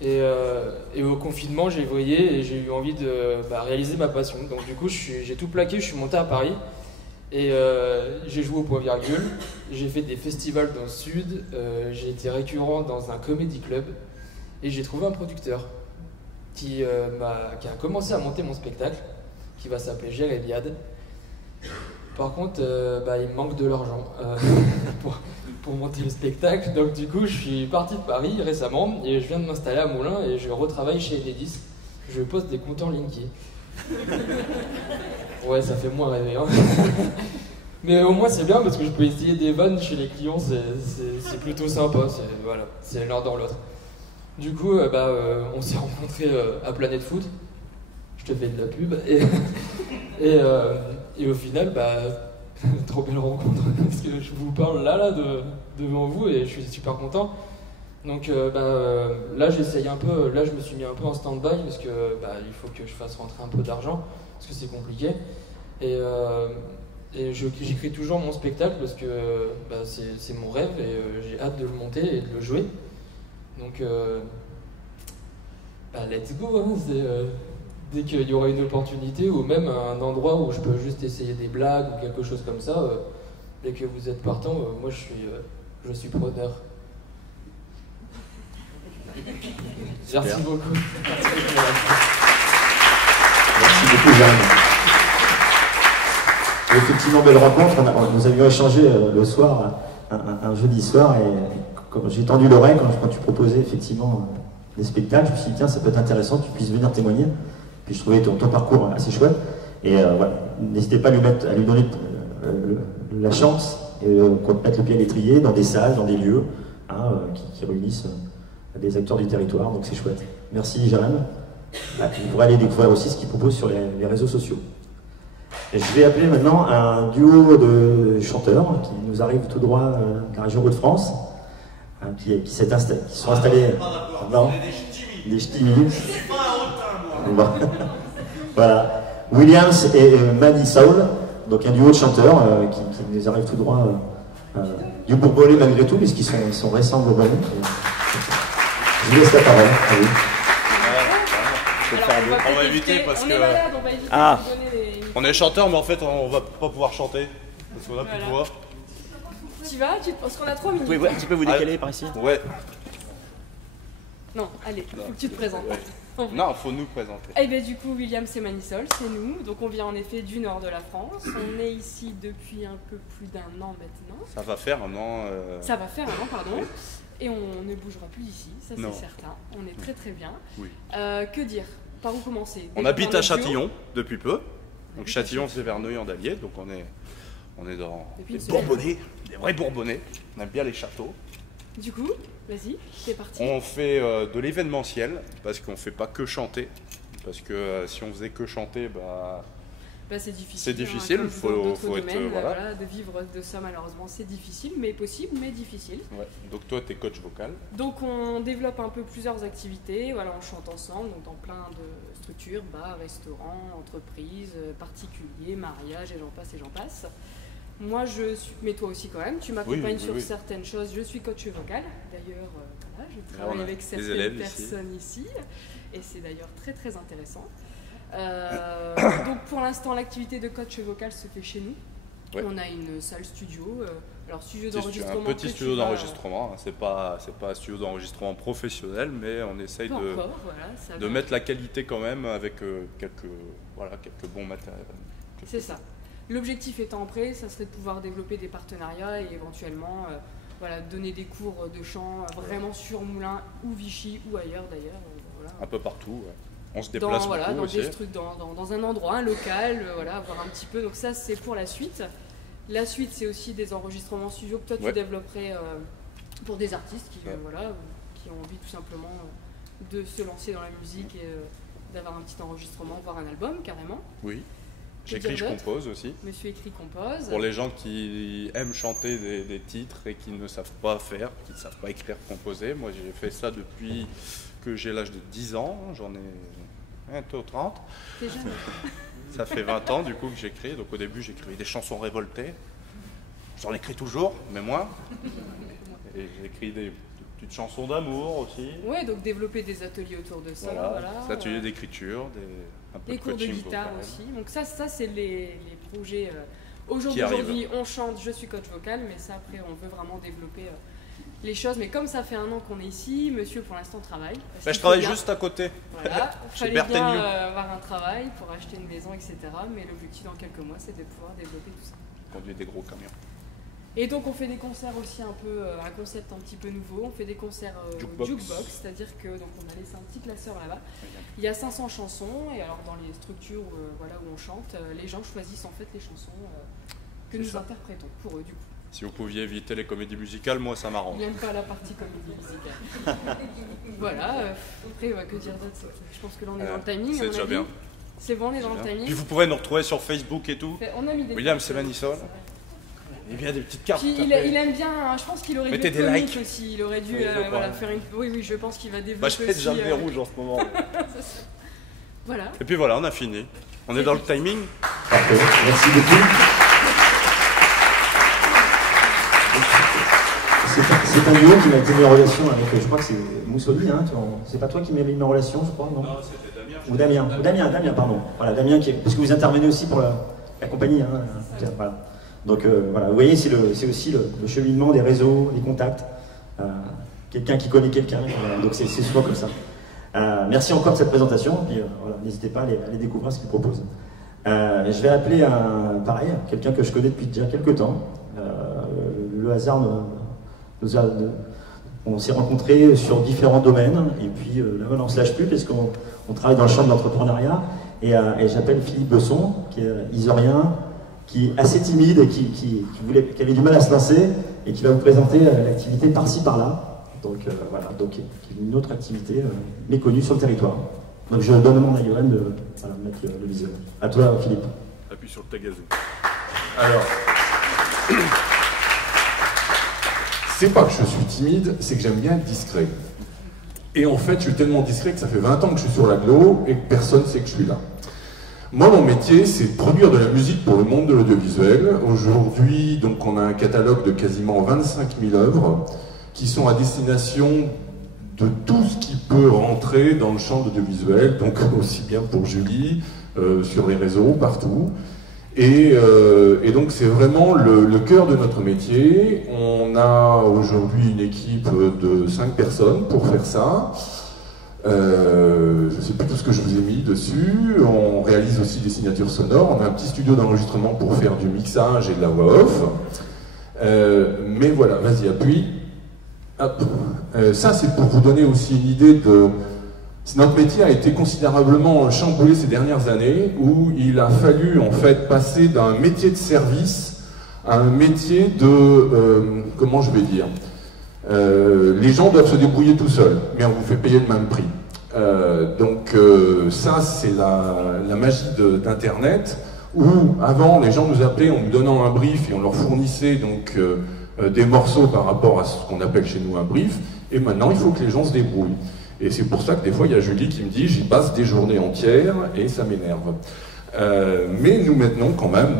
Et au confinement, j'ai vrillé et j'ai eu envie de réaliser ma passion. Donc du coup, j'ai tout plaqué, je suis monté à Paris et j'ai joué au point virgule. J'ai fait des festivals dans le sud, j'ai été récurrent dans un comedy club et j'ai trouvé un producteur qui a commencé à monter mon spectacle, qui va s'appeler Jérémiade. Par contre, il me manque de l'argent pour monter le spectacle. Donc du coup, je suis parti de Paris récemment et je viens de m'installer à Moulins et je retravaille chez Enedis. Je poste des comptes en Linky. Ouais, ça fait moins rêver. Hein. Mais au moins c'est bien parce que je peux essayer des vannes chez les clients, c'est plutôt sympa. C'est l'un dans l'autre. Du coup, on s'est rencontrés à Planète Foot. Je te fais de la pub et au final, trop belle rencontre parce que je vous parle là devant vous et je suis super content. Donc là j'essaye un peu, là je me suis mis un peu en stand-by parce que il faut que je fasse rentrer un peu d'argent parce que c'est compliqué et j'écris toujours mon spectacle parce que c'est mon rêve et j'ai hâte de le monter et de le jouer. Donc let's go, hein, dès qu'il y aura une opportunité ou même un endroit où je peux juste essayer des blagues ou quelque chose comme ça, dès que vous êtes partant, moi je suis preneur. Merci beaucoup. Merci beaucoup Jeanne. Effectivement, belle rencontre. Nous avions échangé le soir, un jeudi soir, et quand j'ai tendu l'oreille quand tu proposais effectivement des spectacles, je me suis dit tiens, ça peut être intéressant que tu puisses venir témoigner. Puis je trouvais ton parcours assez chouette. Et voilà, n'hésitez pas à lui donner la chance et mettre le pied à l'étrier dans des salles, dans des lieux qui réunissent des acteurs du territoire. Donc c'est chouette. Merci Jérém. Vous pourrez aller découvrir aussi ce qu'il propose sur les réseaux sociaux. Et je vais appeler maintenant un duo de chanteurs qui nous arrive tout droit de la région Hauts-de-France, qui sont installés. Non, des ch'tis. Voilà, Williams et Manny Saul, donc un duo de chanteurs qui nous arrive tout droit du Bourbonnais malgré tout, puisqu'ils sont récents Bourbonnais. Je vous laisse la parole. Allez. On va éviter parce que. On est chanteur, mais en fait, on va pas pouvoir chanter parce qu'on a plus de voix. Tu vas parce qu'on a 3 minutes. Vous pouvez un petit peu vous décaler par ici? Ouais. Non, allez, faut que tu te présentes. Non, faut nous présenter. Eh bien du coup, William, c'est Manisol, c'est nous. Donc on vient en effet du nord de la France. On est ici depuis un peu plus d'1 an maintenant. Ça va faire 1 an. Ça va faire 1 an, pardon. Et on ne bougera plus d'ici, ça c'est certain. On est très très bien. Oui. Que dire? Par où commencer? On habite à Châtillon depuis peu. Donc Châtillon, c'est vers Neuilly-en-Dallier. Donc on est dans des Bourbonnais, des vrais Bourbonnais. On aime bien les châteaux. Du coup, vas-y, c'est parti. On fait de l'événementiel parce qu'on ne fait pas que chanter. Parce que si on faisait que chanter, c'est difficile. C'est difficile, hein, faut être. Voilà, de vivre de ça, malheureusement, c'est difficile, mais possible, mais difficile. Ouais. Donc toi, tu es coach vocal. Donc on développe un peu plusieurs activités. Voilà, on chante ensemble, donc dans plein de structures, bars, restaurants, entreprises, particuliers, mariages, et j'en passe. Moi, mais toi aussi quand même, tu m'accompagnes sur certaines choses. Je suis coach vocal, d'ailleurs, voilà, je travaille avec certaines personnes ici, et c'est d'ailleurs très très intéressant. Donc pour l'instant, l'activité de coach vocal se fait chez nous. Ouais. On a une salle studio, alors studio d'enregistrement. Un petit studio d'enregistrement, hein. C'est pas un studio d'enregistrement professionnel, mais on essaye de mettre la qualité quand même avec quelques bons matériels. C'est ça. L'objectif étant après, ça serait de pouvoir développer des partenariats et éventuellement donner des cours de chant vraiment sur Moulins ou Vichy ou ailleurs d'ailleurs. Un peu partout, ouais. On se déplace beaucoup dans aussi. Des trucs, dans un endroit, un local, voir un petit peu. Donc ça, c'est pour la suite. La suite, c'est aussi des enregistrements studio que toi, tu développerais pour des artistes qui ont envie tout simplement de se lancer dans la musique et d'avoir un petit enregistrement, voire un album carrément. Oui. J'écris, je compose aussi. Monsieur écrit, compose. Pour les gens qui aiment chanter des titres et qui ne savent pas faire, qui ne savent pas écrire, composer. Moi, j'ai fait ça depuis que j'ai l'âge de 10 ans. J'en ai bientôt 30. T'es jeune. Ça fait 20 ans du coup que j'écris. Donc au début, j'écrivais des chansons révoltées. J'en écris toujours, mais moins. Et j'écris des petites chansons d'amour aussi. Oui, donc développer des ateliers autour de ça. Des ateliers d'écriture, des cours de guitare vocal aussi. Donc ça c'est les projets. Aujourd'hui, on chante, je suis coach vocal, mais ça après, on veut vraiment développer les choses. Mais comme ça fait 1 an qu'on est ici, monsieur pour l'instant travaille. Je travaille juste à côté. Voilà, il fallait bien avoir un travail pour acheter une maison, etc. Mais l'objectif dans quelques mois, c'est de pouvoir développer tout ça. Conduire des gros camions. Et donc on fait des concerts aussi un concept un petit peu nouveau. On fait des concerts jukebox, c'est-à-dire que donc on a laissé un petit classeur là-bas. Il y a 500 chansons et alors dans les structures où on chante, les gens choisissent en fait les chansons que nous interprétons pour eux du coup. Si vous pouviez éviter les comédies musicales, moi ça m'arrange. Il n'aime pas la partie comédie musicale. Voilà. Après que dire d'autre? Je pense que là on est dans le timing. C'est déjà bien. C'est bon, on est dans le timing. Puis vous pourrez nous retrouver sur Facebook et tout. On a mis des William, c'est Manisol. Et bien des petites cartes. Puis, il aime bien, je pense qu'il aurait dû être comique aussi. Il aurait dû faire une. Oui, je pense qu'il va développer. Je fais déjà le nez rouge en ce moment. Voilà. Et puis voilà, on a fini. On est dans le timing. Parfait, merci beaucoup. C'est un duo qui m'a été mis en relation avec, je crois que c'est Moussoli, hein, c'est pas toi qui m'as mis en relation, je crois, non? Non, c'était Damien. Ou Damien, pardon. Voilà, Damien, parce que vous intervenez aussi pour la compagnie. Hein, voilà. Donc voilà, vous voyez, c'est aussi le cheminement des réseaux, des contacts. Quelqu'un qui connaît quelqu'un, donc c'est souvent comme ça. Merci encore de cette présentation, puis voilà, n'hésitez pas à aller découvrir ce qu'il propose. Je vais appeler quelqu'un que je connais depuis déjà quelques temps. Le hasard on s'est rencontrés sur différents domaines, et puis là on ne se lâche plus parce qu'on travaille dans le champ de l'entrepreneuriat, et j'appelle Philippe Besson, qui est isorien, qui est assez timide et qui avait du mal à se lancer, et qui va vous présenter l'activité par-ci par-là, donc voilà, qui est une autre activité méconnue sur le territoire. Donc je donne mon diagramme de mettre le visuel. À toi Philippe. Appuie sur le tagazou. Alors, c'est pas que je suis timide, c'est que j'aime bien être discret. Et en fait, je suis tellement discret que ça fait 20 ans que je suis sur l'agglo et que personne ne sait que je suis là. Moi, mon métier, c'est de produire de la musique pour le monde de l'audiovisuel. Aujourd'hui, donc, on a un catalogue de quasiment 25 000 œuvres qui sont à destination de tout ce qui peut rentrer dans le champ de l'audiovisuel, donc aussi bien pour Julie, sur les réseaux, partout. Et donc c'est vraiment le cœur de notre métier. On a aujourd'hui une équipe de 5 personnes pour faire ça. Je ne sais plus tout ce que je vous ai mis dessus. On réalise aussi des signatures sonores. On a un petit studio d'enregistrement pour faire du mixage et de la voix off. Mais voilà, vas-y, appuie. Hop. Ça, c'est pour vous donner aussi une idée de... Notre métier a été considérablement chamboulé ces dernières années, où il a fallu en fait passer d'un métier de service à un métier de... comment je vais dire, les gens doivent se débrouiller tout seuls, mais on vous fait payer le même prix. Ça, c'est la magie d'Internet, où avant, les gens nous appelaient en nous donnant un brief et on leur fournissait donc des morceaux par rapport à ce qu'on appelle chez nous un brief, et maintenant, il faut que les gens se débrouillent. Et c'est pour ça que des fois, il y a Julie qui me dit « j'y passe des journées entières et ça m'énerve ». Mais nous maintenant, quand même,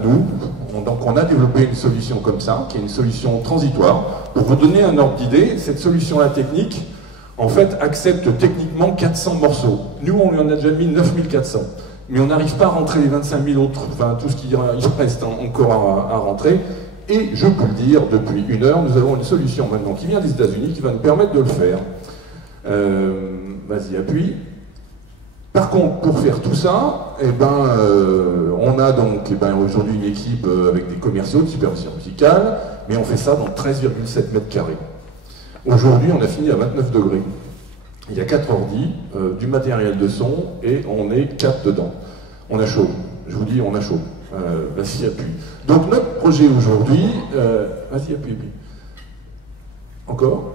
on a développé une solution comme ça, qui est une solution transitoire. Pour vous donner un ordre d'idée, cette solution-là technique, en fait, accepte techniquement 400 morceaux. Nous, on lui en a déjà mis 9400. Mais on n'arrive pas à rentrer les 25 000 autres, enfin tout ce qui reste encore à rentrer. Et je peux le dire, depuis 1 heure, nous avons une solution maintenant qui vient des États-Unis, qui va nous permettre de le faire. Vas-y, appuie. Par contre, pour faire tout ça, on a donc aujourd'hui une équipe avec des commerciaux de supervision musicale, mais on fait ça dans 13,7 mètres carrés. Aujourd'hui, on a fini à 29 degrés. Il y a 4 ordis, du matériel de son, et on est 4 dedans. On a chaud. Je vous dis, on a chaud. Vas-y, appuie. Donc notre projet aujourd'hui... vas-y, appuie. Encore.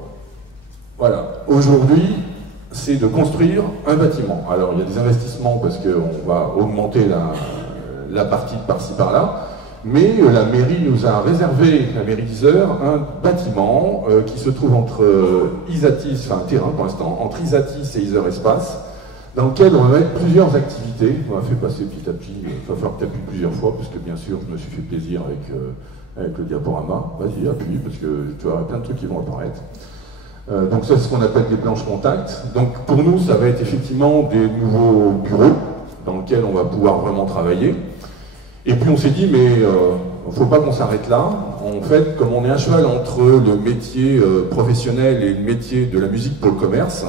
Voilà. Aujourd'hui, c'est de construire un bâtiment. Alors, il y a des investissements parce qu'on va augmenter la partie par-ci, par-là, mais la mairie nous a réservé, la mairie d'Yzeure, un bâtiment qui se trouve entre Isatis, enfin un terrain pour l'instant, entre Isatis et Yzeure Espace, dans lequel on va mettre plusieurs activités. On va faire passer petit à petit, il va falloir que tu appuies plusieurs fois, parce que bien sûr, je me suis fait plaisir avec le diaporama. Vas-y, appuie, parce que tu auras plein de trucs qui vont apparaître. Donc ça, c'est ce qu'on appelle des planches contact. Donc pour nous, ça va être effectivement des nouveaux bureaux dans lesquels on va pouvoir vraiment travailler. Et puis on s'est dit, mais il ne faut pas qu'on s'arrête là. En fait, comme on est à cheval entre le métier professionnel et le métier de la musique pour le commerce,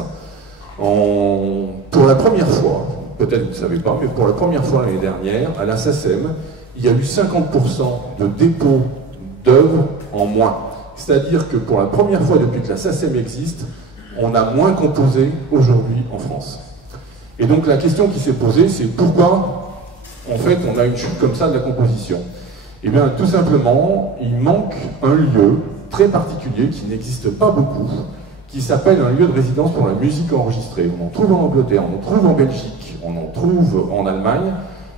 pour la première fois, peut-être vous ne savez pas, mais pour la première fois l'année dernière, à la SACEM, il y a eu 50% de dépôts d'œuvres en moins. C'est-à-dire que pour la première fois depuis que la SACEM existe, on a moins composé aujourd'hui en France. Et donc la question qui s'est posée, c'est pourquoi, en fait, on a une chute comme ça de la composition? Eh bien, tout simplement, il manque un lieu très particulier qui n'existe pas beaucoup, qui s'appelle un lieu de résidence pour la musique enregistrée. On en trouve en Angleterre, on en trouve en Belgique, on en trouve en Allemagne,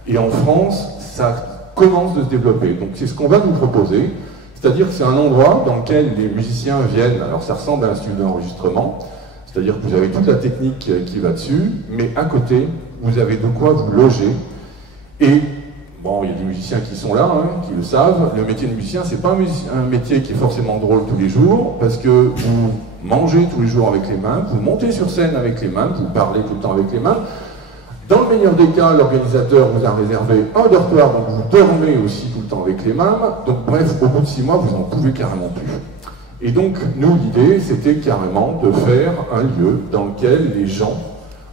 et en France, ça commence de se développer. Donc c'est ce qu'on va vous proposer. C'est-à-dire que c'est un endroit dans lequel les musiciens viennent, alors ça ressemble à un studio d'enregistrement, c'est-à-dire que vous avez toute la technique qui va dessus, mais à côté, vous avez de quoi vous loger. Et, bon, il y a des musiciens qui sont là, qui le savent, le métier de musicien, c'est pas un métier qui est forcément drôle tous les jours, parce que vous mangez tous les jours avec les mains, vous montez sur scène avec les mains, vous parlez tout le temps avec les mains. Dans le meilleur des cas, l'organisateur vous a réservé un dortoir, donc vous dormez aussi tout le temps avec les mains. Donc bref, au bout de 6 mois, vous n'en pouvez carrément plus. Et donc, nous, l'idée, c'était carrément de faire un lieu dans lequel les gens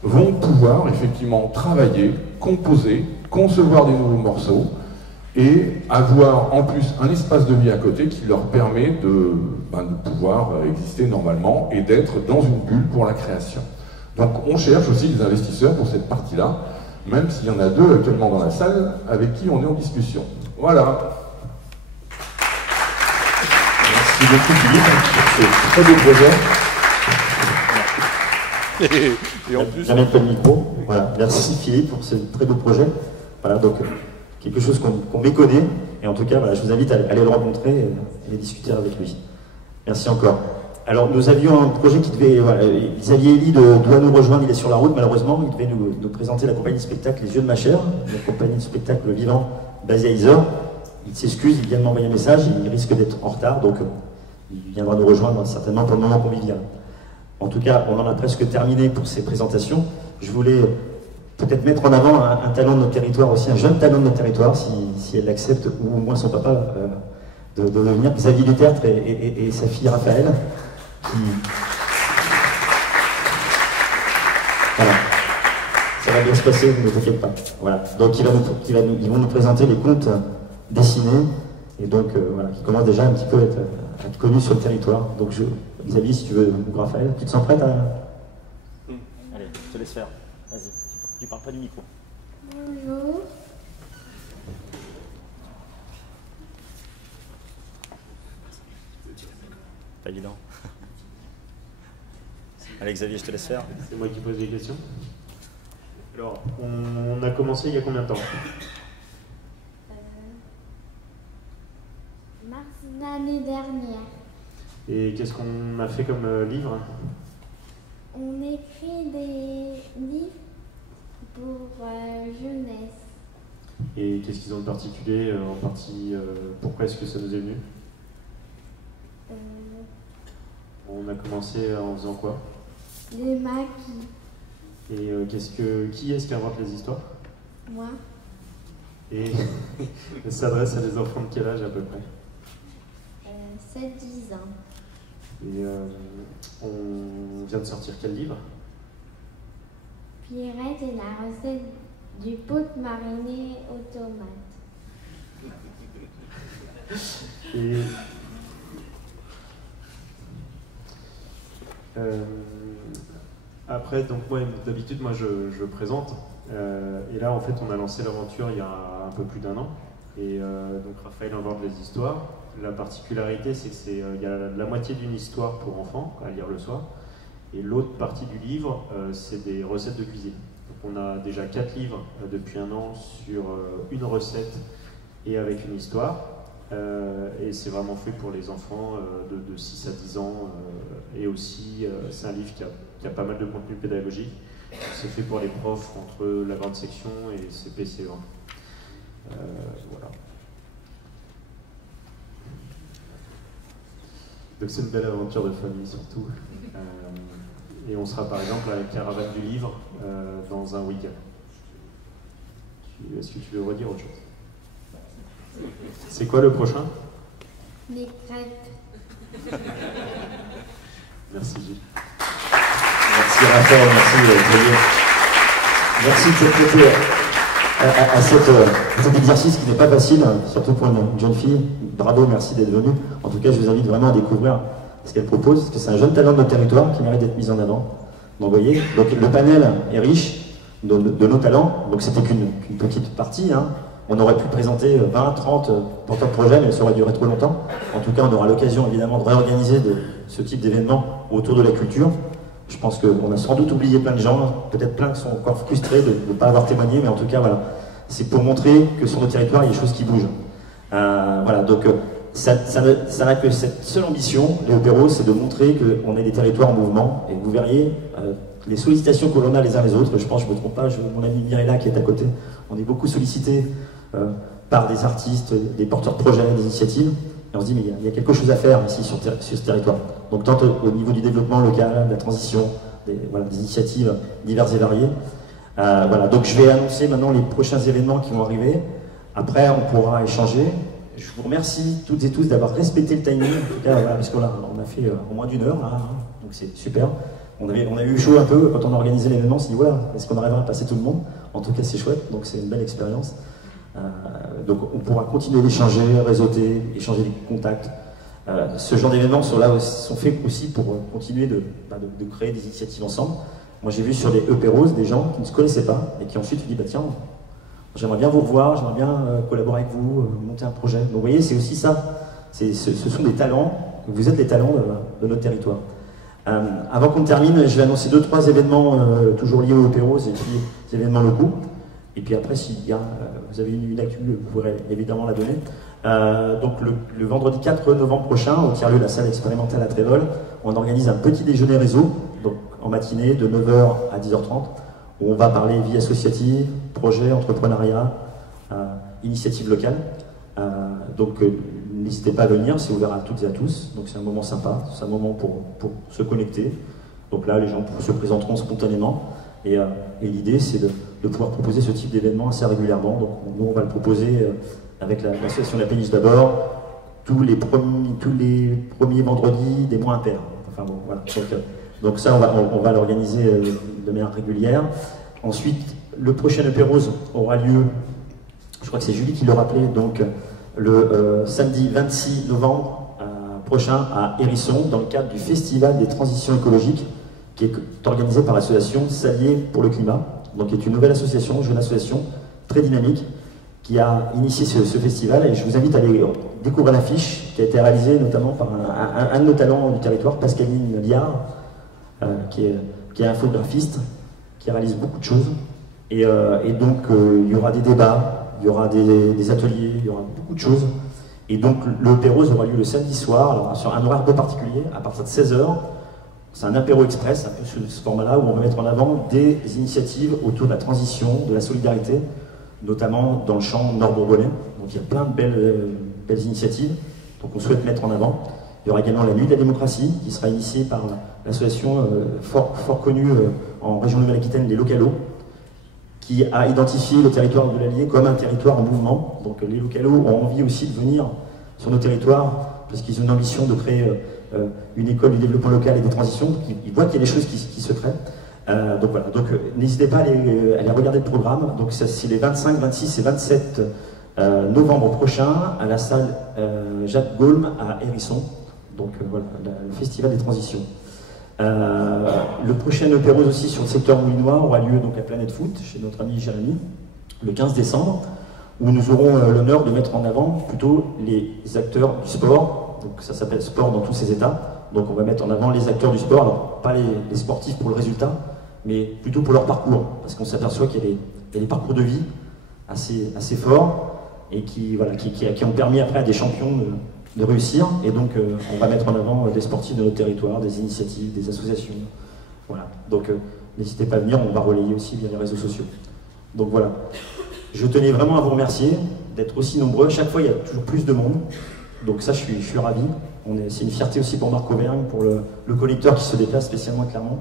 vont pouvoir effectivement travailler, composer, concevoir des nouveaux morceaux et avoir en plus un espace de vie à côté qui leur permet de pouvoir exister normalement et d'être dans une bulle pour la création. Donc on cherche aussi des investisseurs pour cette partie-là, même s'il y en a 2 actuellement dans la salle avec qui on est en discussion. Voilà. Merci beaucoup Philippe pour ce très beau projet. Et en plus... J'amène pas le micro. Voilà. Merci Philippe pour ce très beau projet. Voilà, donc quelque chose qu'on méconnaît. Et en tout cas, voilà, je vous invite à aller le rencontrer et discuter avec lui. Merci encore. Alors, nous avions un projet qui devait... Voilà, Xavier Elie doit nous rejoindre, il est sur la route malheureusement. Il devait nous présenter la compagnie de spectacle Les Yeux de ma chère, une compagnie de spectacle vivant basée à Yzeure. Il s'excuse, il vient de m'envoyer un message, il risque d'être en retard, donc il viendra nous rejoindre certainement pour le moment convivial. En tout cas, on en a presque terminé pour ces présentations. Je voulais peut-être mettre en avant un talent de notre territoire aussi, un jeune talent de notre territoire, si elle l'accepte, ou au moins son papa, de venir, Xavier Dutertre et sa fille Raphaël, qui... Voilà. Ça va bien se passer, ne t'inquiète pas. Voilà. Donc ils vont nous présenter les contes dessinés, et donc voilà, qui commencent déjà un petit peu à être connus sur le territoire. Donc Xavier, si tu veux, ou Raphaël, tu te sens prête à... Allez, je te laisse faire. Vas-y, tu parles pas du micro. Bonjour. Pas évident. Allez Xavier, je te laisse faire. C'est moi qui pose les questions. Alors, on a commencé il y a combien de temps? Mars de l'année dernière. Et qu'est-ce qu'on a fait comme livre? On écrit des livres pour jeunesse. Et qu'est-ce qu'ils ont de particulier en partie pourquoi est-ce que ça nous est venu? On a commencé en faisant quoi? Des maquis. Et qui est-ce qui invente les histoires? Moi. Et ça s'adresse à des enfants de quel âge à peu près? 7-10 ans. Et on vient de sortir quel livre? Pierrette et la recette du pot mariné aux tomates. Et après, donc moi, d'habitude, je présente. Et là, en fait, on a lancé l'aventure il y a un peu plus d'un an. Et donc Raphaël invente les histoires. La particularité, c'est qu'il y a la moitié d'une histoire pour enfants à lire le soir. Et l'autre partie du livre, c'est des recettes de cuisine. Donc on a déjà 4 livres depuis un an sur une recette et avec une histoire. Et c'est vraiment fait pour les enfants de 6 à 10 ans. Et aussi, c'est un livre qui a pas mal de contenu pédagogique. C'est fait pour les profs entre la grande section et CP-CE1. Voilà. Donc c'est une belle aventure de famille surtout. Et on sera par exemple à la caravane du livre dans un week-end. Est-ce que tu veux redire autre chose? C'est quoi le prochain? Les crêpes. Merci Gilles. Merci Raphaël, merci Xavier. Merci de s'être prêté à cet exercice qui n'est pas facile, surtout pour une jeune fille. Bravo, merci d'être venu. En tout cas, je vous invite vraiment à découvrir ce qu'elle propose, parce que c'est un jeune talent de notre territoire qui mérite d'être mis en avant. Donc, vous voyez, donc, le panel est riche de nos talents, donc c'était qu'une petite partie. Hein. On aurait pu présenter 20, 30 porteurs de projets, mais ça aurait duré trop longtemps. En tout cas, on aura l'occasion évidemment de réorganiser ce type d'événement autour de la culture. Je pense qu'on a sans doute oublié plein de gens, peut-être plein qui sont encore frustrés de ne pas avoir témoigné, mais en tout cas, voilà, c'est pour montrer que sur notre territoire, il y a des choses qui bougent. Voilà, donc ça n'a que cette seule ambition, les Opéros, c'est de montrer qu'on est des territoires en mouvement, et vous verriez les sollicitations que l'on a les uns les autres. Je pense, je ne me trompe pas, mon ami Mirella qui est à côté, on est beaucoup sollicités par des artistes, des porteurs de projets, des initiatives. Et on se dit, mais il y a quelque chose à faire ici sur ce territoire. Donc tant au niveau du développement local, de la transition, des initiatives diverses et variées. Voilà, donc je vais annoncer maintenant les prochains événements qui vont arriver. Après, on pourra échanger. Je vous remercie toutes et tous d'avoir respecté le timing, en tout cas, voilà, parce qu'on a fait en moins d'1 heure, là, hein, donc c'est super. On a eu chaud un peu quand on a organisé l'événement, on s'est dit, voilà, est-ce qu'on arrivera à passer tout le monde? En tout cas, c'est chouette, donc c'est une belle expérience. Donc on pourra continuer d'échanger, réseauter, échanger des contacts. Ce genre d'événements sont faits aussi pour continuer de créer des initiatives ensemble. Moi j'ai vu sur les Opéros des gens qui ne se connaissaient pas et qui ensuite se disent, bah tiens, j'aimerais bien vous revoir, j'aimerais bien collaborer avec vous, monter un projet. Donc vous voyez, c'est aussi ça. Ce sont des talents, vous êtes les talents de notre territoire. Avant qu'on termine, je vais annoncer 2-3 événements toujours liés aux Opéros et puis des événements locaux. Et puis après, si vous avez une actu, vous pourrez évidemment la donner. Donc le vendredi 4 novembre prochain, au tiers-lieu de la salle expérimentale à Trévol, on organise un petit déjeuner réseau, donc en matinée de 9h à 10h30, où on va parler vie associative, projet, entrepreneuriat, initiative locale. Donc n'hésitez pas à venir, c'est ouvert à toutes et à tous. Donc c'est un moment sympa, c'est un moment pour se connecter. Donc là, les gens se présenteront spontanément. Et l'idée, c'est de pouvoir proposer ce type d'événement assez régulièrement. Donc nous, on va le proposer avec l'association de la Péniche d'abord, tous les premiers vendredis des mois impairs. Enfin bon, voilà. Donc ça, on va l'organiser de manière régulière. Ensuite, le prochain Epérose aura lieu, je crois que c'est Julie qui le rappelait, donc le samedi 26 novembre prochain à Hérisson, dans le cadre du Festival des transitions écologiques, qui est organisé par l'association Salier pour le climat, donc qui est une nouvelle association, jeune association, très dynamique, qui a initié ce festival, et je vous invite à aller découvrir l'affiche qui a été réalisée notamment par un de nos talents du territoire, Pascaline Liard, qui est infographiste, qui réalise beaucoup de choses, et donc il y aura des débats, il y aura des ateliers, il y aura beaucoup de choses. Et donc le Epérose aura lieu le samedi soir, alors sur un horaire un peu particulier, à partir de 16h. C'est un apéro express, un peu ce format-là, où on va mettre en avant des initiatives autour de la transition, de la solidarité, notamment dans le champ nord-bourbonnais. Donc il y a plein de belles initiatives, donc on souhaite mettre en avant. Il y aura également la Nuit de la démocratie, qui sera initiée par l'association fort connue en région Nouvelle-Aquitaine, les Localos, qui a identifié le territoire de l'Allier comme un territoire en mouvement. Donc les Localos ont envie aussi de venir sur nos territoires, parce qu'ils ont une ambition de créer une école du développement local et des transitions. Donc, ils voient qu'il y a des choses qui se créent. Donc voilà, donc n'hésitez pas à aller regarder le programme. Donc c'est les 25, 26 et 27 novembre prochain à la salle Jacques Gaulme à Hérisson. Donc voilà, le festival des transitions. Le prochain Epérose aussi sur le secteur moulinois aura lieu donc à Planète Foot chez notre ami Jérémy le 15 décembre, où nous aurons l'honneur de mettre en avant plutôt les acteurs du sport. Donc ça s'appelle sport dans tous ses états. Donc on va mettre en avant les acteurs du sport, alors pas les sportifs pour le résultat, mais plutôt pour leur parcours, parce qu'on s'aperçoit qu'il y a des parcours de vie assez forts et qui ont permis après à des champions de réussir. Et donc on va mettre en avant des sportifs de notre territoire, des initiatives, des associations. Voilà. Donc n'hésitez pas à venir, on va relayer aussi via les réseaux sociaux. Donc voilà. Je tenais vraiment à vous remercier d'être aussi nombreux. Chaque fois, il y a toujours plus de monde. Donc ça, je suis ravi. C'est une fierté aussi pour Marc Auvergne, pour le collecteur qui se déplace spécialement à Clermont.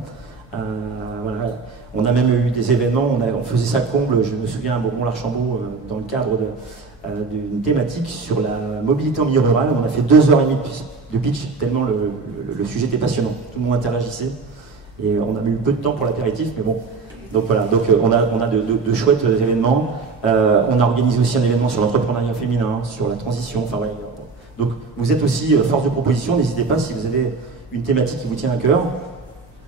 Voilà. On a même eu des événements, on faisait ça comble, je me souviens à Bourbon-l'Archambault, dans le cadre d'une thématique sur la mobilité en milieu rural. On a fait 2h30 de pitch, tellement le sujet était passionnant. Tout le monde interagissait. Et on a eu peu de temps pour l'apéritif, mais bon. Donc voilà, donc on a de chouettes événements. On a organisé aussi un événement sur l'entrepreneuriat féminin, sur la transition. Enfin, ouais. Donc vous êtes aussi force de proposition, n'hésitez pas si vous avez une thématique qui vous tient à cœur,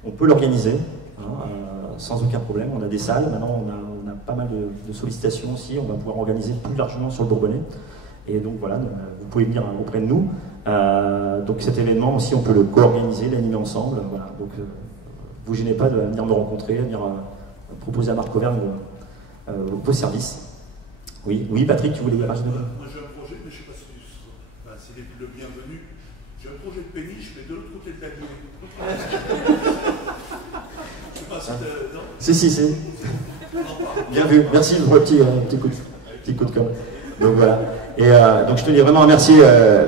on peut l'organiser sans aucun problème. On a des salles, maintenant on a pas mal de sollicitations aussi, on va pouvoir organiser plus largement sur le Bourbonnais. Et donc voilà, vous pouvez venir auprès de nous. Donc cet événement aussi, on peut le co-organiser, l'animer ensemble. Voilà. Donc vous gênez pas de venir me rencontrer, de venir proposer à Marc Auvergne vos services. Oui, Patrick, tu voulais rajouter? Moi j'ai un projet, mais je ne sais pas si c'est le bienvenu. J'ai un projet de péniche, mais de l'autre côté de la ville. Je sais pas si Si. Bien vu, merci pour le petit coup de com'. Donc voilà. Et donc je tenais vraiment à remercier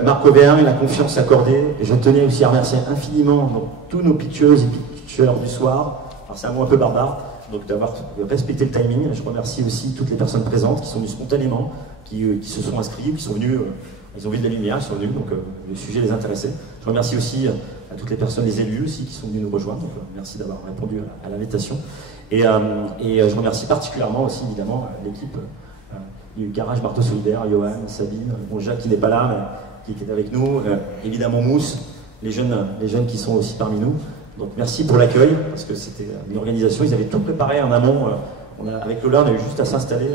Marc Auvergne, la confiance accordée. Et je tenais aussi à remercier infiniment donc, tous nos pitcheuses et pitcheurs du soir. Alors c'est un mot un peu barbare, donc d'avoir respecté le timing. Je remercie aussi toutes les personnes présentes qui sont venues spontanément, qui se sont inscrits, qui sont venus, ils ont vu de la lumière, ils sont venus, donc le sujet les intéressait. Je remercie aussi à toutes les personnes, les élus aussi, qui sont venus nous rejoindre. Donc merci d'avoir répondu à l'invitation. Et je remercie particulièrement aussi évidemment l'équipe du garage Marteau Solidaire, Johan, Sabine, bon, Jacques qui n'est pas là, mais qui est avec nous, évidemment Mousse, les jeunes qui sont aussi parmi nous. Donc merci pour l'accueil, parce que c'était une organisation, ils avaient tout préparé en amont. Avec Lola, on a eu juste à s'installer,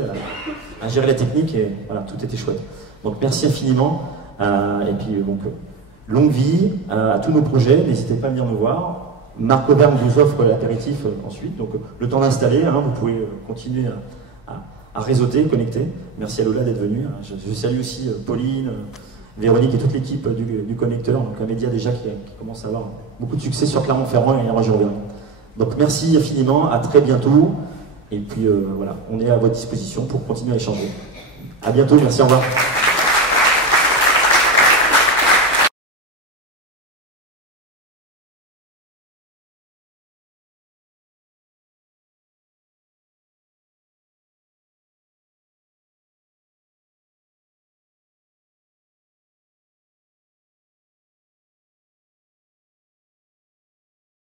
à gérer la technique, et voilà, tout était chouette. Donc merci infiniment, et puis donc longue vie à tous nos projets, n'hésitez pas à venir nous voir. Marc Auvergne vous offre l'apéritif ensuite, donc le temps d'installer, vous pouvez continuer à réseauter, connecter. Merci à Lola d'être venue. Je salue aussi Pauline, Véronique et toute l'équipe du Connecteur, donc un média déjà qui commence à avoir beaucoup de succès sur Clermont-Ferrand et la région Auvergne. Donc merci infiniment, à très bientôt, et puis voilà, on est à votre disposition pour continuer à échanger. À bientôt, merci, au revoir.